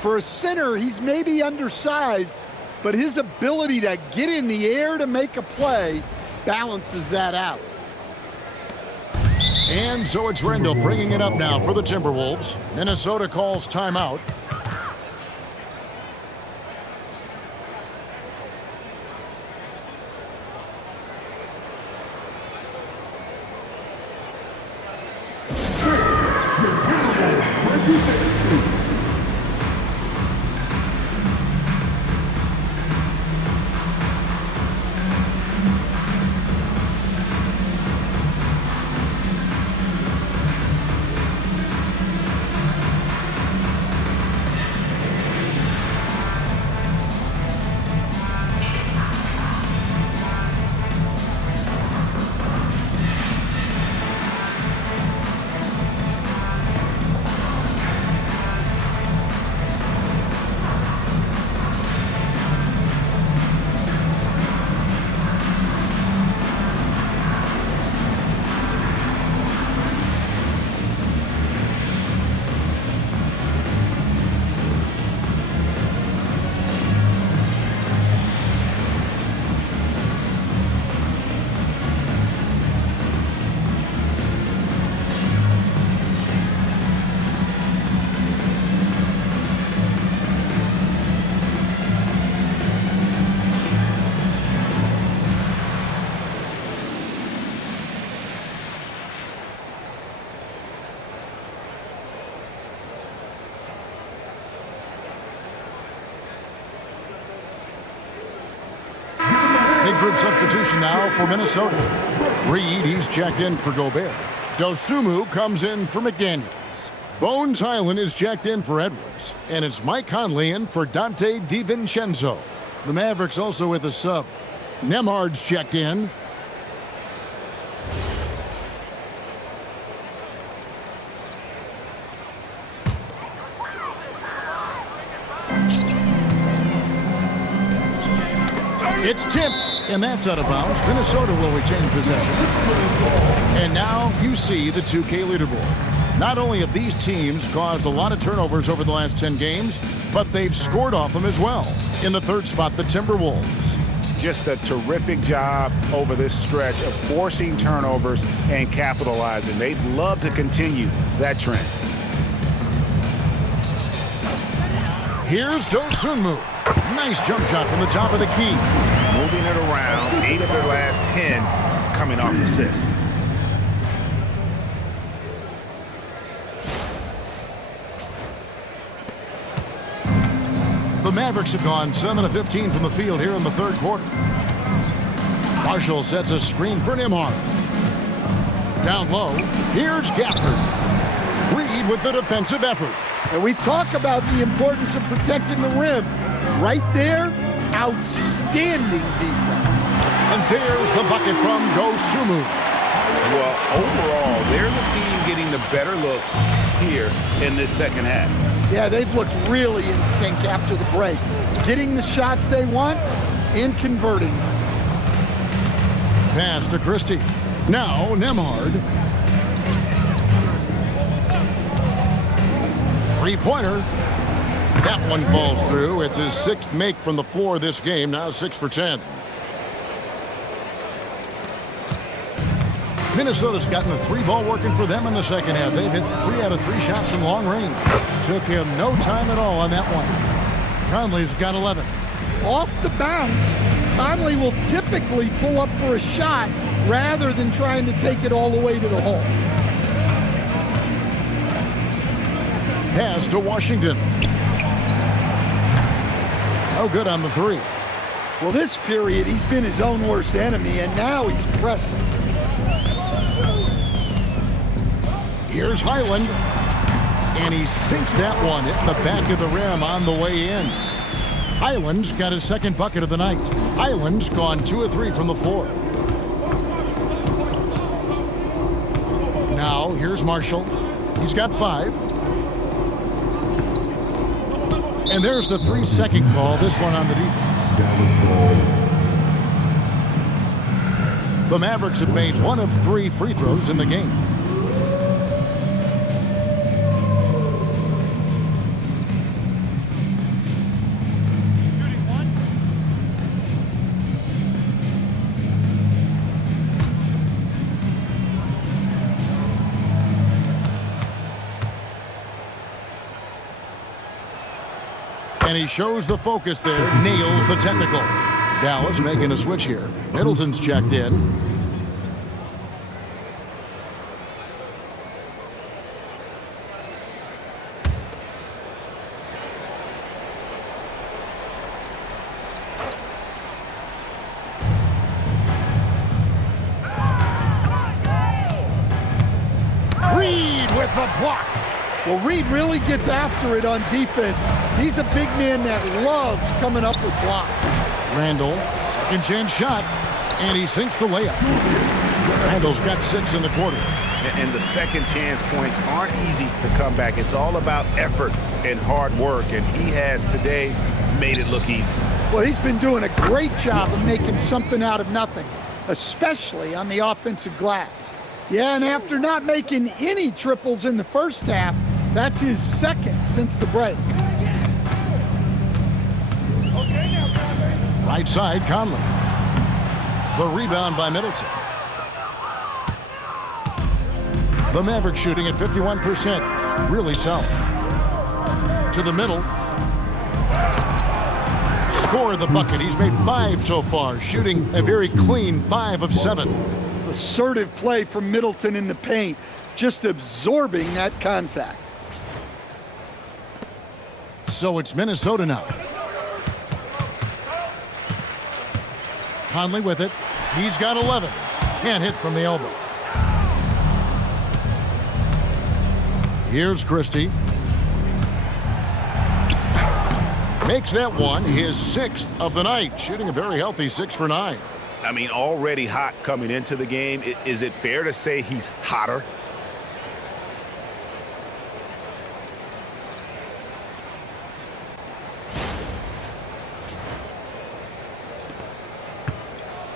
For a center, he's maybe undersized, but his ability to get in the air to make a play balances that out. And so it's Randall bringing it up now for the Timberwolves. Minnesota calls timeout. Big group substitution now for Minnesota. Reed, he's checked in for Gobert. Dosunmu comes in for McDaniels. Bones Highland is checked in for Edwards. And it's Mike Conley in for Dante DiVincenzo. The Mavericks also with a sub. Nemhard's checked in. It's tipped, and that's out of bounds. Minnesota will retain possession. And now you see the 2K leaderboard. Not only have these teams caused a lot of turnovers over the last 10 games, but they've scored off them as well. In the third spot, the Timberwolves. Just a terrific job over this stretch of forcing turnovers and capitalizing. They'd love to continue that trend. Here's Dosunmu. Nice jump shot from the top of the key. Moving it around, 8 of their last 10 coming off assists. The Mavericks have gone 7 of 15 from the field here in the third quarter. Marshall sets a screen for Nembhard. Down low, here's Gafford. Reed with the defensive effort. And we talk about the importance of protecting the rim. Right there, outstanding defense. And there's the bucket from Dosunmu. Well, overall, they're the team getting the better looks here in this second half. Yeah, they've looked really in sync after the break. Getting the shots they want and converting. Pass to Christie. Now Nembhard. Three-pointer. That one falls through. It's his 6th make from the floor this game. Now 6 for 10. Minnesota's gotten the 3-ball working for them in the second half. They've hit 3 out of 3 shots from long range. Took him no time at all on that one. Conley's got 11. Off the bounce, Conley will typically pull up for a shot rather than trying to take it all the way to the hole. Pass to Washington. No good on the 3. Well, this period, he's been his own worst enemy, and now he's pressing. Here's Highland. And he sinks that one, hitting the back of the rim on the way in. Highland's got his 2nd bucket of the night. Highland's gone 2 of 3 from the floor. Now, here's Marshall. He's got 5. And there's the 3-second call, this one on the defense. The Mavericks have made 1 of 3 free throws in the game. And he shows the focus there, nails the technical. Dallas making a switch here. Middleton's checked in. Reed with the block. Well, Reed really gets after it on defense. He's a big man that loves coming up with blocks. Randall, 2nd chance shot, and he sinks the layup. Randall's got 6 in the quarter. And the second chance points aren't easy to come back. It's all about effort and hard work, and he has today made it look easy. Well, he's been doing a great job of making something out of nothing, especially on the offensive glass. Yeah, and after not making any triples in the first half, that's his 2nd since the break. Right side, Conley. The rebound by Middleton. The Mavericks shooting at 51%. Really solid. To the middle. Score the bucket. He's made 5 so far, shooting a very clean 5 of 7. Assertive play from Middleton in the paint, just absorbing that contact. So it's Minnesota now. Conley with it. He's got 11. Can't hit from the elbow. Here's Christie. Makes that one his 6th of the night, shooting a very healthy 6 for 9. I mean, already hot coming into the game. Is it fair to say he's hotter?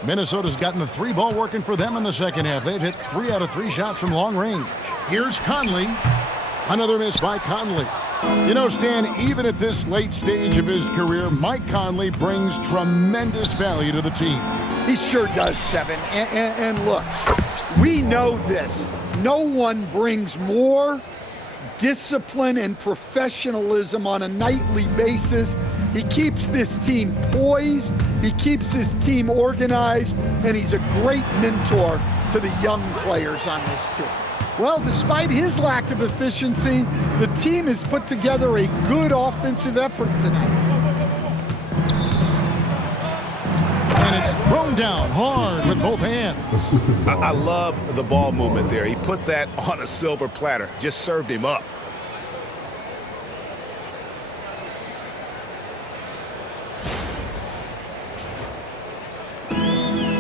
Minnesota's gotten the 3-ball working for them in the second half. They've hit 3 out of 3 shots from long range. Here's Conley. Another miss by Conley. You know, Stan, even at this late stage of his career, Mike Conley brings tremendous value to the team. He sure does, Kevin. And look, we know this. No one brings more discipline and professionalism on a nightly basis. He keeps this team poised, he keeps his team organized, and he's a great mentor to the young players on this team. Well, despite his lack of efficiency, the team has put together a good offensive effort tonight. And it's thrown down hard with both hands. I love the ball movement there. He put that on a silver platter, just served him up.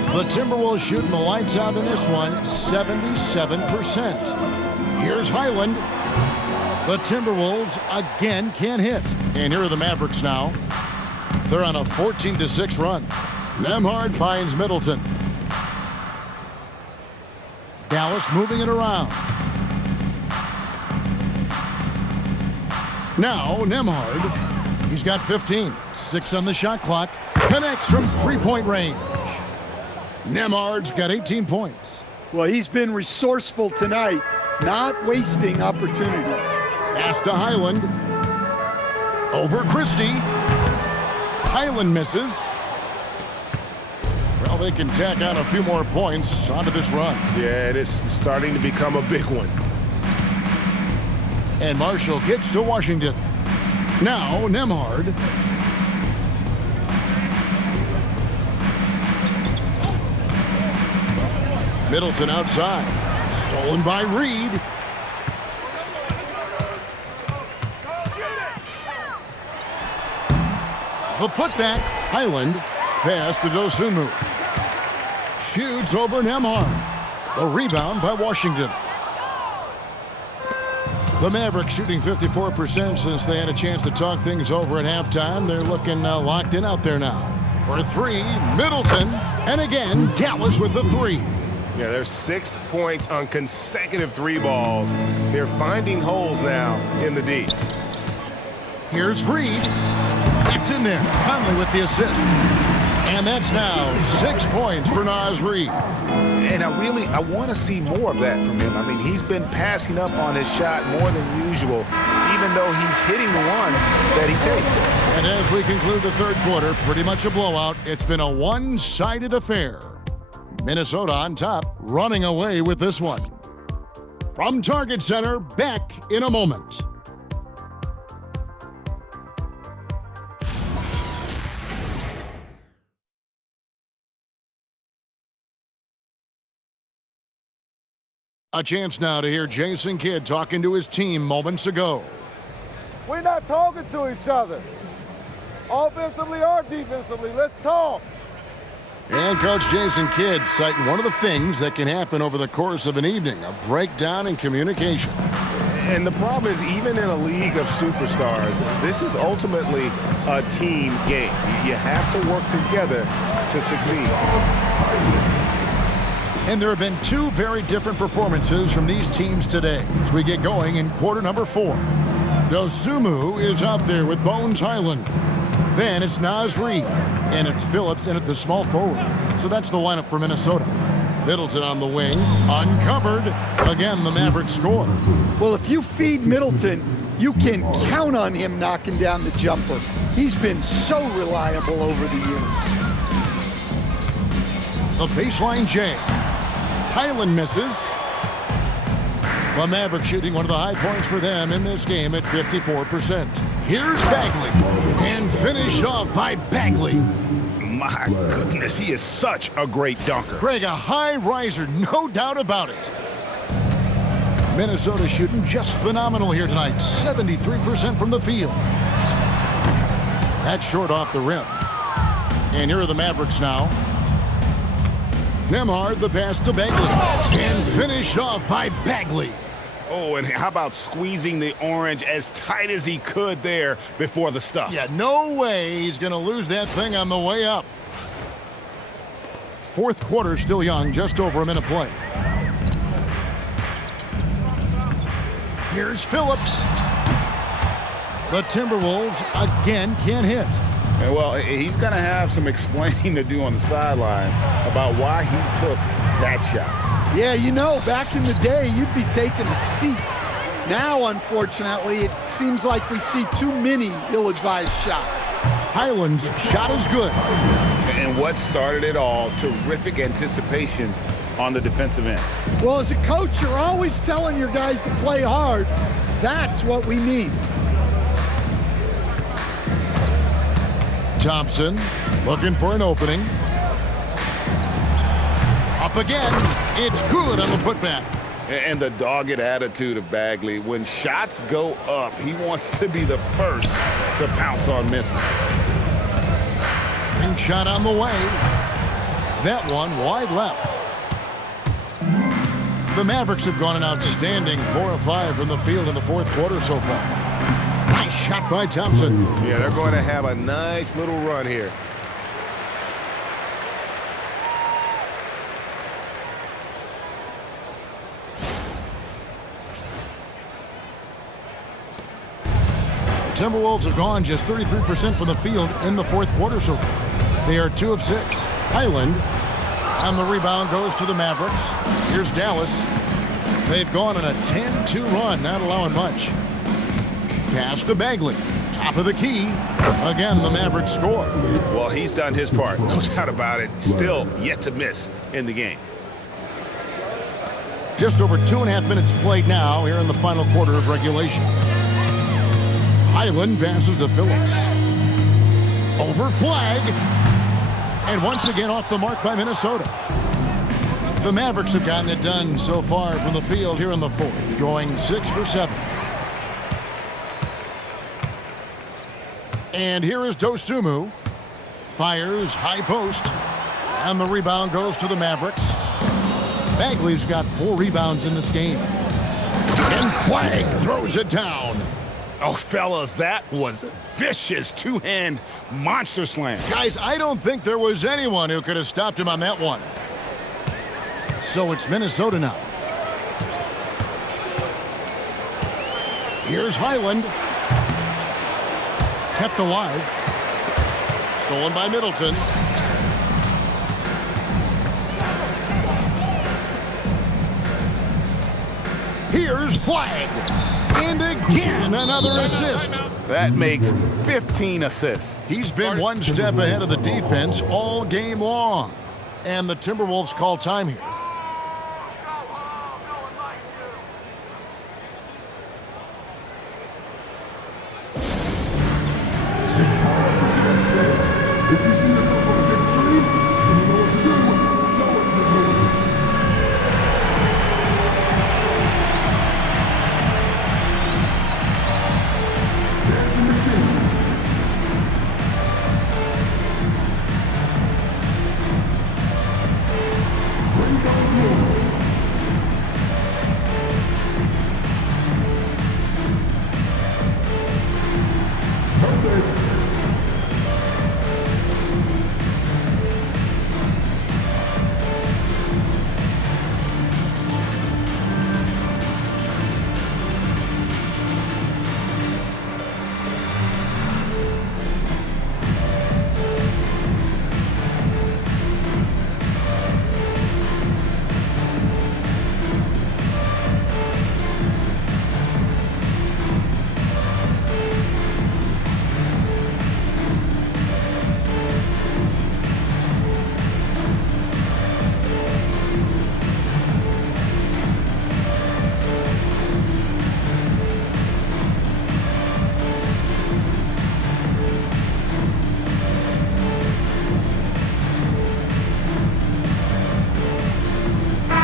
The Timberwolves shooting the lights out in this one, 77%. Here's Highland. The Timberwolves again can't hit. And here are the Mavericks now. They're on a 14-6 run. Nembhard finds Middleton. Dallas moving it around. Now Nembhard. He's got 15. 6 on the shot clock. Connects from three-point range. Nembhard's got 18 points. Well, he's been resourceful tonight, not wasting opportunities. Pass to Highland. Over Christie. Highland misses. Well, they can tack on a few more points onto this run. Yeah, it is starting to become a big one. And Marshall kicks to Washington. Now Nembhard. Middleton outside. Stolen by Reed. The putback. Highland. Pass to Dosunmu. Shoots over Nembhard. The rebound by Washington. The Mavericks shooting 54% since they had a chance to talk things over at halftime. They're looking locked in out there now. For three, Middleton. And again, Dallas with the three. Yeah, there's 6 points on consecutive three balls. They're finding holes now in the D. Here's Reed. That's in there. Conley with the assist. And that's now 6 points for Naz Reid. And I want to see more of that from him. I mean, he's been passing up on his shot more than usual, even though he's hitting the ones that he takes. And as we conclude the third quarter, pretty much a blowout. It's been a one-sided affair. Minnesota on top, running away with this one. From Target Center, back in a moment. A chance now to hear Jason Kidd talking to his team moments ago. We're not talking to each other, offensively or defensively. Let's talk. And Coach Jason Kidd citing one of the things that can happen over the course of an evening, a breakdown in communication. And the problem is, even in a league of superstars, this is ultimately a team game. You have to work together to succeed. And there have been two very different performances from these teams today as we get going in quarter number 4. Dosunmu is out there with Bones Highland. Then it's Naz Reid, and it's Phillips in at the small forward. So that's the lineup for Minnesota. Middleton on the wing, uncovered. Again, the Mavericks score. Well, if you feed Middleton, you can count on him knocking down the jumper. He's been so reliable over the years. The baseline J. Highland misses. The Mavericks shooting one of the high points for them in this game at 54%. Here's Bagley, and finished off by Bagley. My goodness, he is such a great dunker. Greg, a high riser, no doubt about it. Minnesota shooting just phenomenal here tonight, 73% from the field. That's short off the rim. And here are the Mavericks now. Nembhard, the pass to Bagley, and finished off by Bagley. Oh, and how about squeezing the orange as tight as he could there before the stuff? Yeah, no way he's going to lose that thing on the way up. Fourth quarter still young, just over a minute play. Here's Phillips. The Timberwolves again can't hit. And well, he's going to have some explaining to do on the sideline about why he took that shot. Yeah, you know, back in the day, you'd be taking a seat Now, unfortunately, it seems like we see too many ill-advised shots. Highland's shot is good. And what started it all, terrific anticipation on the defensive end. Well, as a coach, you're always telling your guys to play hard. That's what we need. Thompson looking for an opening. Up again. It's good on the putback. And the dogged attitude of Bagley. When shots go up, he wants to be the first to pounce on misses. And shot on the way. That one wide left. The Mavericks have gone an outstanding 4 of 5 from the field in the fourth quarter so far. Nice shot by Thompson. Yeah, they're going to have a nice little run here. The Timberwolves have gone just 33% from the field in the fourth quarter so far. They are 2 of 6. Highland on the rebound goes to the Mavericks. Here's Dallas. They've gone on a 10-2 run, not allowing much. Pass to Bagley. Top of the key. Again, the Mavericks score. Well, he's done his part. No doubt about it. Still yet to miss in the game. Just over 2.5 minutes played now here in the final quarter of regulation. Highland passes to Phillips. Over flag. And once again off the mark by Minnesota. The Mavericks have gotten it done so far from the field here in the fourth, going 6 for 7. And here is Dosunmu. Fires high post. And the rebound goes to the Mavericks. Bagley's got 4 rebounds in this game. And Flag throws it down. Oh, fellas, that was a vicious two-hand monster slam. Guys, I don't think there was anyone who could have stopped him on that one. So it's Minnesota now. Here's Highland. Kept alive. Stolen by Middleton. Here's Flag. And again, another assist. That makes 15 assists. He's been one step ahead of the defense all game long. And the Timberwolves call time here.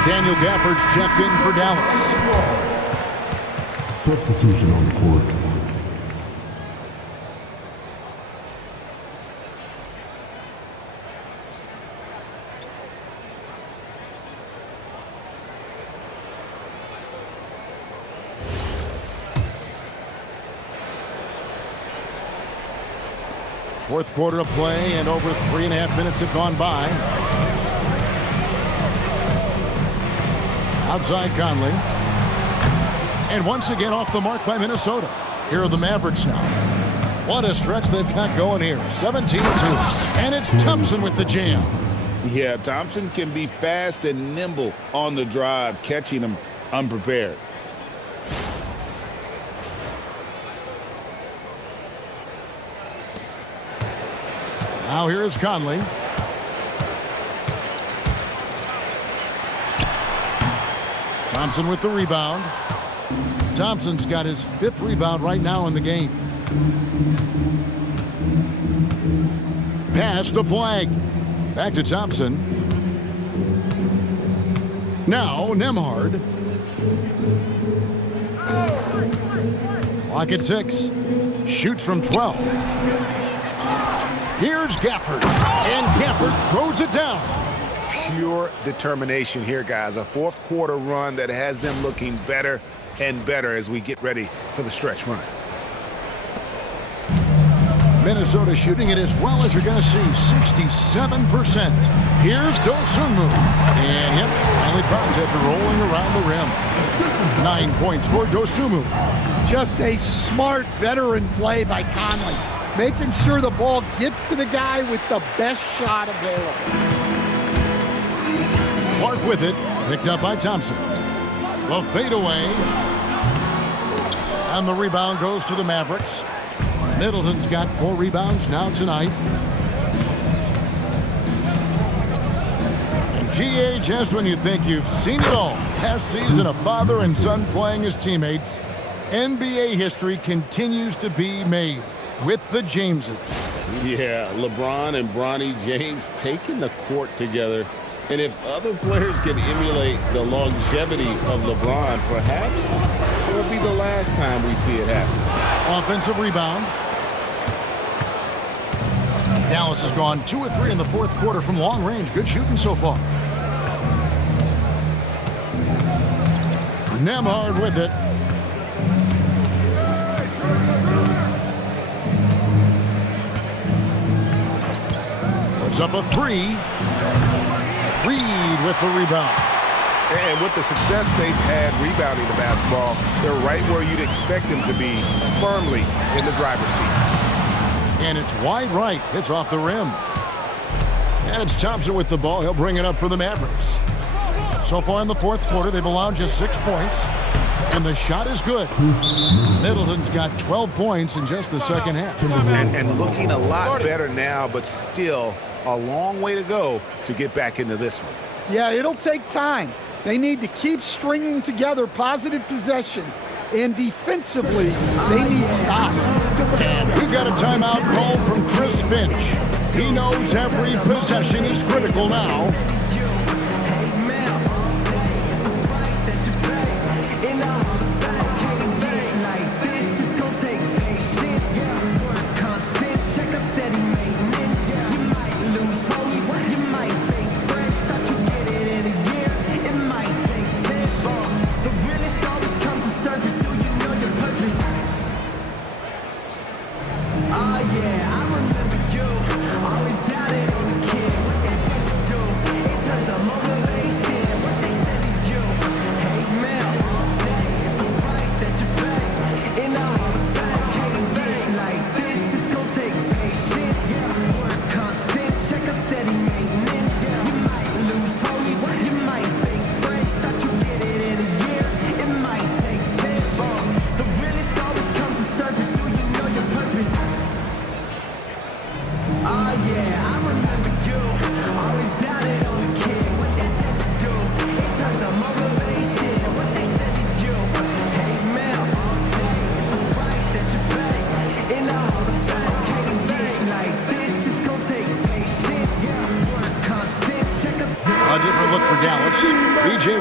Daniel Gafford's checked in for Dallas. Substitution on the court. Fourth quarter of play, and over 3.5 minutes have gone by. Outside Conley. And once again off the mark by Minnesota. Here are the Mavericks now. What a stretch they've got going here. 17-2. And it's Thompson with the jam. Yeah, Thompson can be fast and nimble on the drive, catching him unprepared. Now here is Conley. Thompson with the rebound. Thompson's got his 5th rebound right now in the game. Pass to Flag. Back to Thompson. Now Nembhard. Clock at 6. Shoots from 12. Here's Gafford. And Gafford throws it down. Pure determination here, guys. A fourth quarter run that has them looking better and better as we get ready for the stretch run. Minnesota shooting it as well as you're going to see, 67%. Here's Dosunmu. And yep, finally drops after rolling around the rim. 9 points for Dosunmu. Just a smart veteran play by Conley, making sure the ball gets to the guy with the best shot available. Clark with it, picked up by Thompson. The fadeaway. And the rebound goes to the Mavericks. Middleton's got 4 rebounds now tonight. And GA, just when you think you've seen it all, past season a father and son playing as teammates, NBA history continues to be made with the Jameses. Yeah, LeBron and Bronny James taking the court together. And if other players can emulate the longevity of LeBron, perhaps it will be the last time we see it happen. Offensive rebound. Dallas has gone 2 of 3 in the fourth quarter from long range. Good shooting so far. Nembhard with it. Puts up a 3. Reed with the rebound. And with the success they've had rebounding the basketball, they're right where you'd expect them to be, firmly in the driver's seat. And it's wide right. It's off the rim. And it's Thompson with the ball. He'll bring it up for the Mavericks. So far in the fourth quarter, they've allowed just 6 points. And the shot is good. Middleton's got 12 points in just the second half. And looking a lot better now, but still a long way to go to get back into this one. Yeah, it'll take time. They need to keep stringing together positive possessions. And defensively, they need stops. And we've got a timeout called from Chris Finch. He knows every possession is critical now.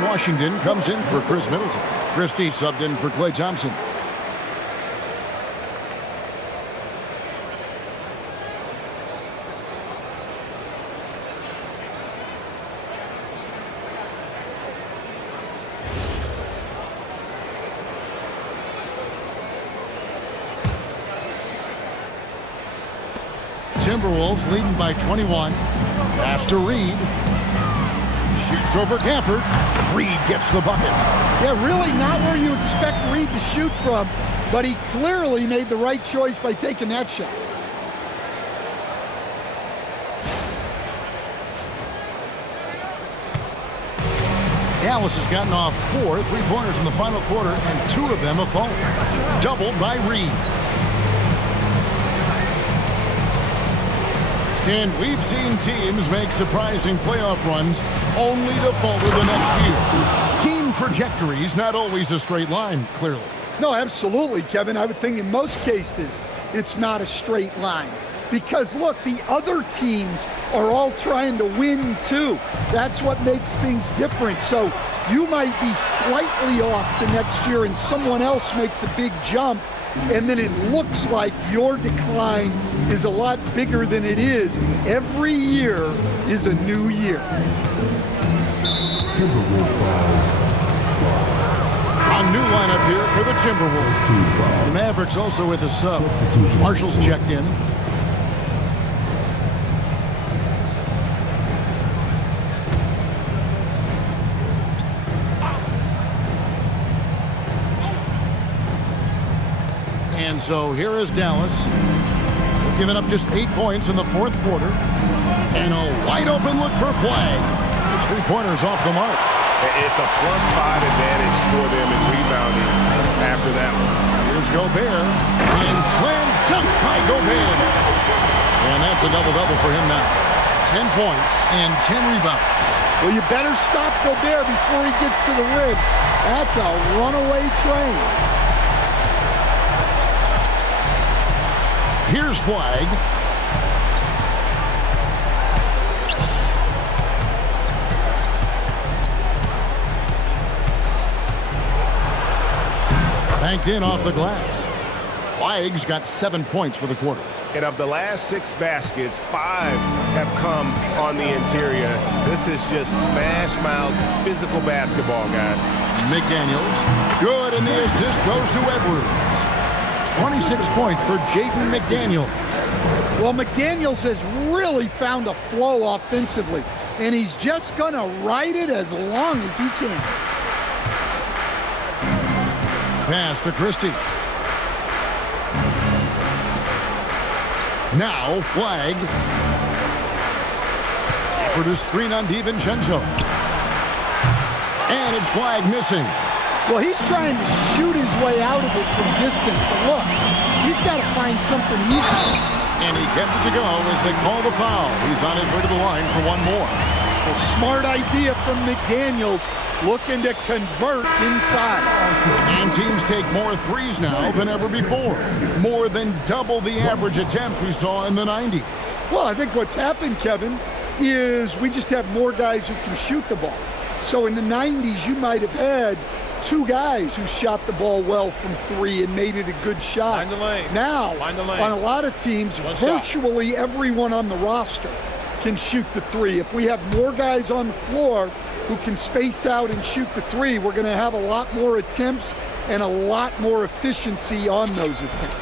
Washington comes in for Chris Middleton. Christie subbed in for Klay Thompson. Timberwolves leading by 21. Pass to Reed. Shoots over Gafford. Reed gets the bucket. Yeah, really not where you expect Reed to shoot from, but he clearly made the right choice by taking that shot. Dallas has gotten off 4 3-pointers in the final quarter, and 2 of them have fallen. Doubled by Reed. And we've seen teams make surprising playoff runs only to falter the next year. Team trajectory's not always a straight line, clearly. No, absolutely, Kevin. I would think in most cases it's not a straight line. Because, look, the other teams are all trying to win, too. That's what makes things different. So you might be slightly off the next year and someone else makes a big jump, and then it looks like your decline is a lot bigger than it is. Every year is a new year. A new lineup here for the Timberwolves. The Mavericks also with a sub. Marshall's checked in. And so here is Dallas. They've given up just 8 points in the fourth quarter. And a wide open look for Flag. His three-pointers off the mark. It's a +5 advantage for them in rebounding after that one. Here's Gobert. And slam dunk by Gobert. And that's a double-double for him now. 10 points and 10 rebounds. Well, you better stop Gobert before he gets to the rim. That's a runaway train. Here's Flag. Banked in off the glass. Flag's got 7 points for the quarter. And of the last 6 baskets, 5 have come on the interior. This is just smash-mouth physical basketball, guys. McDaniels. Good, and the assist goes to Edwards. 26 points for Jaden McDaniels. Well, McDaniels has really found a flow offensively, and he's just going to ride it as long as he can. Pass to Christie. Now Flag. For the screen on DiVincenzo. And it's Flag missing. Well, he's trying to shoot his way out of it from distance, but look, he's got to find something easy. And he gets it to go as they call the foul. He's on his way to the line for one more. A smart idea from McDaniels, looking to convert inside. And teams take more threes now than ever before. More than double the average attempts we saw in the 90s. Well, I think what's happened, Kevin, is we just have more guys who can shoot the ball. So in the 90s, you might have had 2 guys who shot the ball well from 3 and made it a good shot. Find the lane. Now, Find the lane. on a lot of teams, virtually everyone on the roster can shoot the 3. If we have more guys on the floor who can space out and shoot the 3, we're going to have a lot more attempts and a lot more efficiency on those attempts.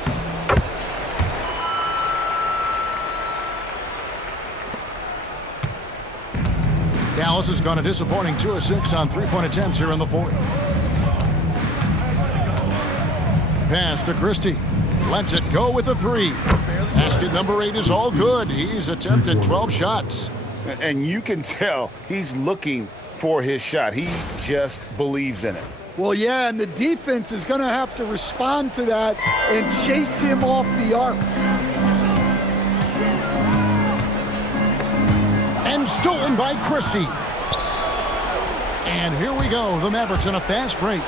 Dallas has gone a disappointing 2 of 6 on 3-point attempts here in the fourth. Pass to Christie. Lets it go with a 3. Basket number 8 is all good. He's attempted 12 shots. And you can tell he's looking for his shot. He just believes in it. Well, yeah, and the defense is going to have to respond to that and chase him off the arc. And stolen by Christie. And here we go. The Mavericks in a fast break.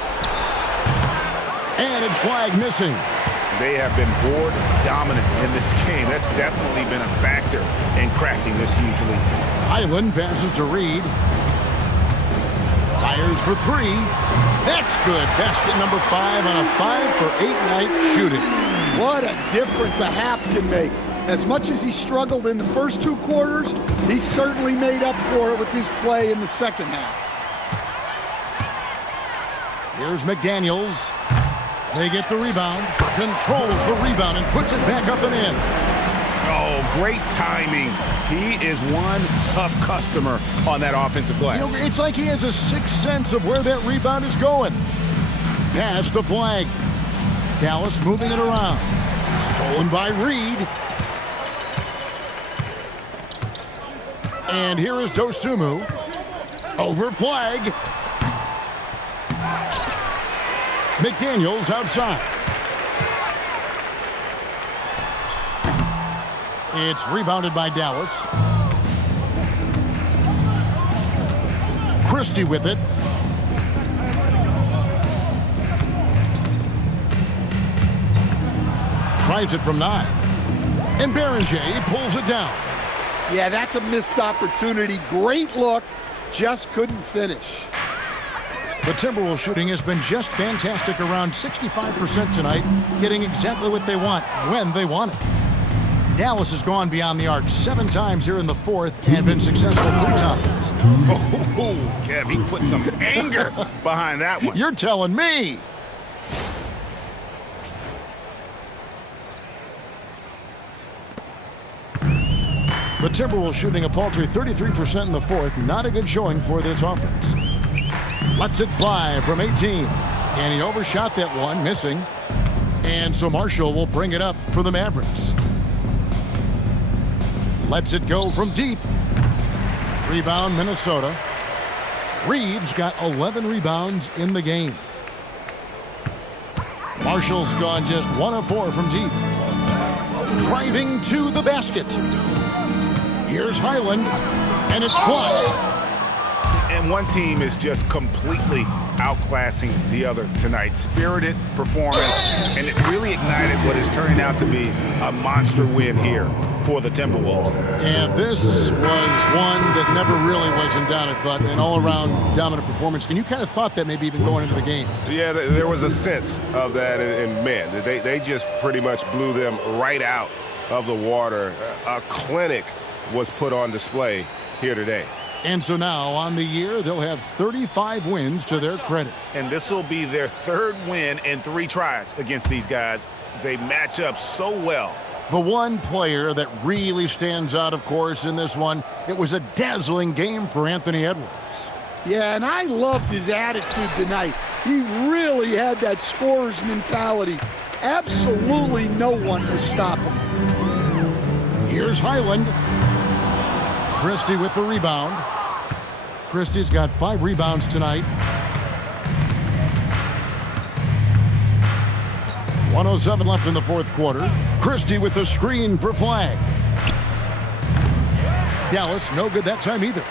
And it's Flag missing. They have been board dominant in this game. That's definitely been a factor in crafting this huge lead. Highland passes to Reed. Fires for 3. That's good. Basket number 5 on a 5-for-8 night shooting. What a difference a half can make. As much as he struggled in the first 2 quarters, he certainly made up for it with his play in the second half. Here's McDaniels. They get the rebound, controls the rebound, and puts it back up and in. Oh, great timing. He is one tough customer on that offensive glass. You know, it's like he has a sixth sense of where that rebound is going. Pass to Flag. Dallas moving it around. Stolen by Reed. And here is Dosunmu. Over Flag. McDaniels outside. It's rebounded by Dallas. Christie with it. Tries it from 9. And Berenger pulls it down. Yeah, that's a missed opportunity. Great look, just couldn't finish. The Timberwolves shooting has been just fantastic, around 65% tonight, getting exactly what they want when they want it. Dallas has gone beyond the arc 7 times here in the fourth and been successful 3 times. Oh, Kev, he put some anger behind that one. You're telling me. The Timberwolves shooting a paltry 33% in the fourth. Not a good showing for this offense. Lets it fly from 18. And he overshot that one, missing. And so Marshall will bring it up for the Mavericks. Lets it go from deep. Rebound, Minnesota. Reeves got 11 rebounds in the game. Marshall's gone just 1 of 4 from deep. Driving to the basket. Here's Highland, and it's blocked. And one team is just completely outclassing the other tonight. Spirited performance, and it really ignited what is turning out to be a monster win here for the Timberwolves. And this was one that never really was in doubt, I thought, an all-around dominant performance. And you kind of thought that maybe even going into the game. Yeah, there was a sense of that, and man, they just pretty much blew them right out of the water. A clinic was put on display here today. And so now on the year, they'll have 35 wins to their credit. And this will be their 3rd win in 3 tries against these guys. They match up so well. The one player that really stands out, of course, in this one, it was a dazzling game for Anthony Edwards. Yeah, and I loved his attitude tonight. He really had that scorer's mentality. Absolutely no one was stopping him. Here's Highland. Christie with the rebound. Christie's got 5 rebounds tonight. 1:07 left in the fourth quarter. Christie with the screen for Flag. Dallas, no good that time either.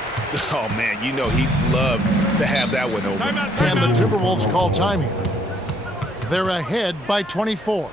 Oh, man, you know he'd love to have that one over. And the Timberwolves call time here. They're ahead by 24.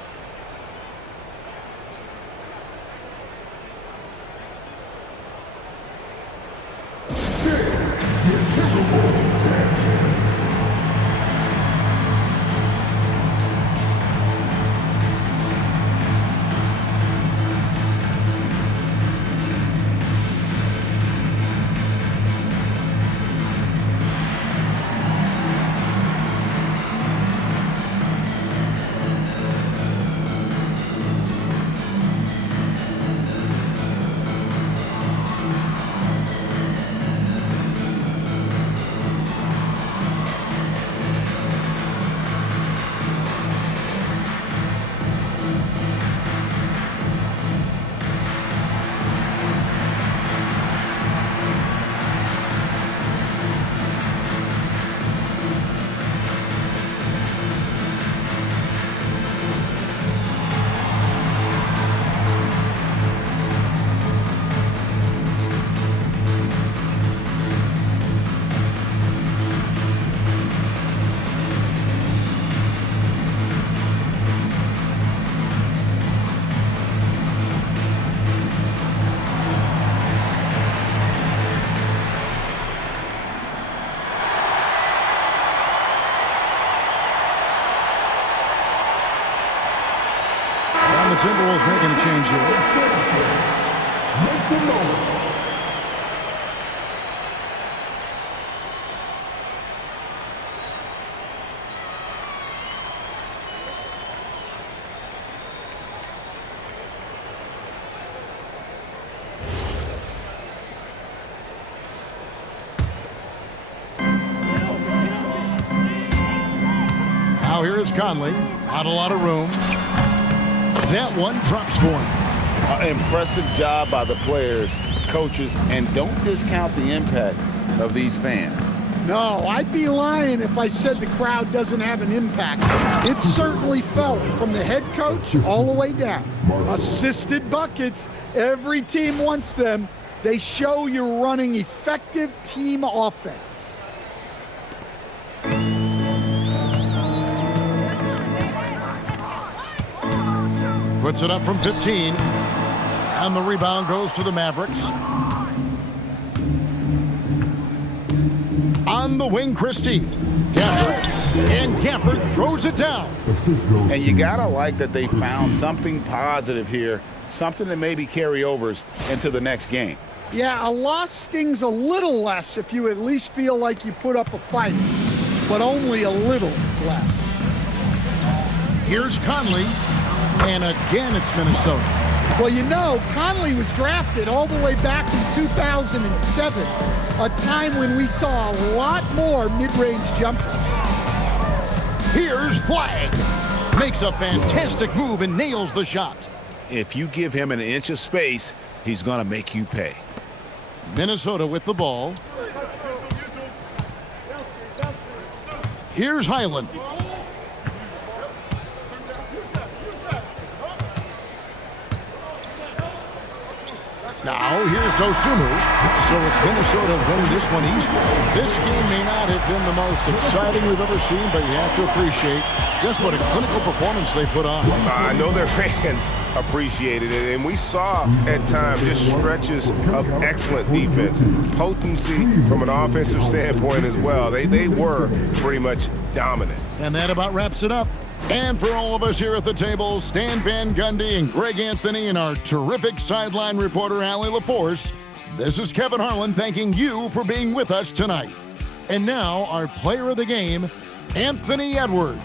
Timberwolves making a change here. Now here is Conley. Not a lot of room. That one drops for him. Impressive job by the players, coaches, and don't discount the impact of these fans. No, I'd be lying if I said the crowd doesn't have an impact. It certainly felt from the head coach all the way down. Assisted buckets, every team wants them. They show you're running effective team offense. Puts it up from 15. And the rebound goes to the Mavericks. On the wing, Christie. Gafford. And Gafford throws it down. And you gotta like that they found something positive here, something that maybe carry overs into the next game. Yeah, a loss stings a little less if you at least feel like you put up a fight, but only a little less. Here's Conley, and again it's Minnesota. Well, you know, Conley was drafted all the way back in 2007, a time when we saw a lot more mid-range jumpers. Here's Flag. Makes a fantastic move and nails the shot. If you give him an inch of space, he's gonna make you pay. Minnesota with the ball. Here's Highland. Now, here's Dosunmu. So it's Minnesota winning this one easily. This game may not have been the most exciting we've ever seen, but you have to appreciate just what a clinical performance they put on. I know their fans appreciated it, and we saw at times just stretches of excellent defense, potency from an offensive standpoint as well. They were pretty much dominant. And that about wraps it up. And for all of us here at the table, Stan Van Gundy and Greg Anthony and our terrific sideline reporter, Allie LaForce, this is Kevin Harlan thanking you for being with us tonight. And now, our player of the game, Anthony Edwards.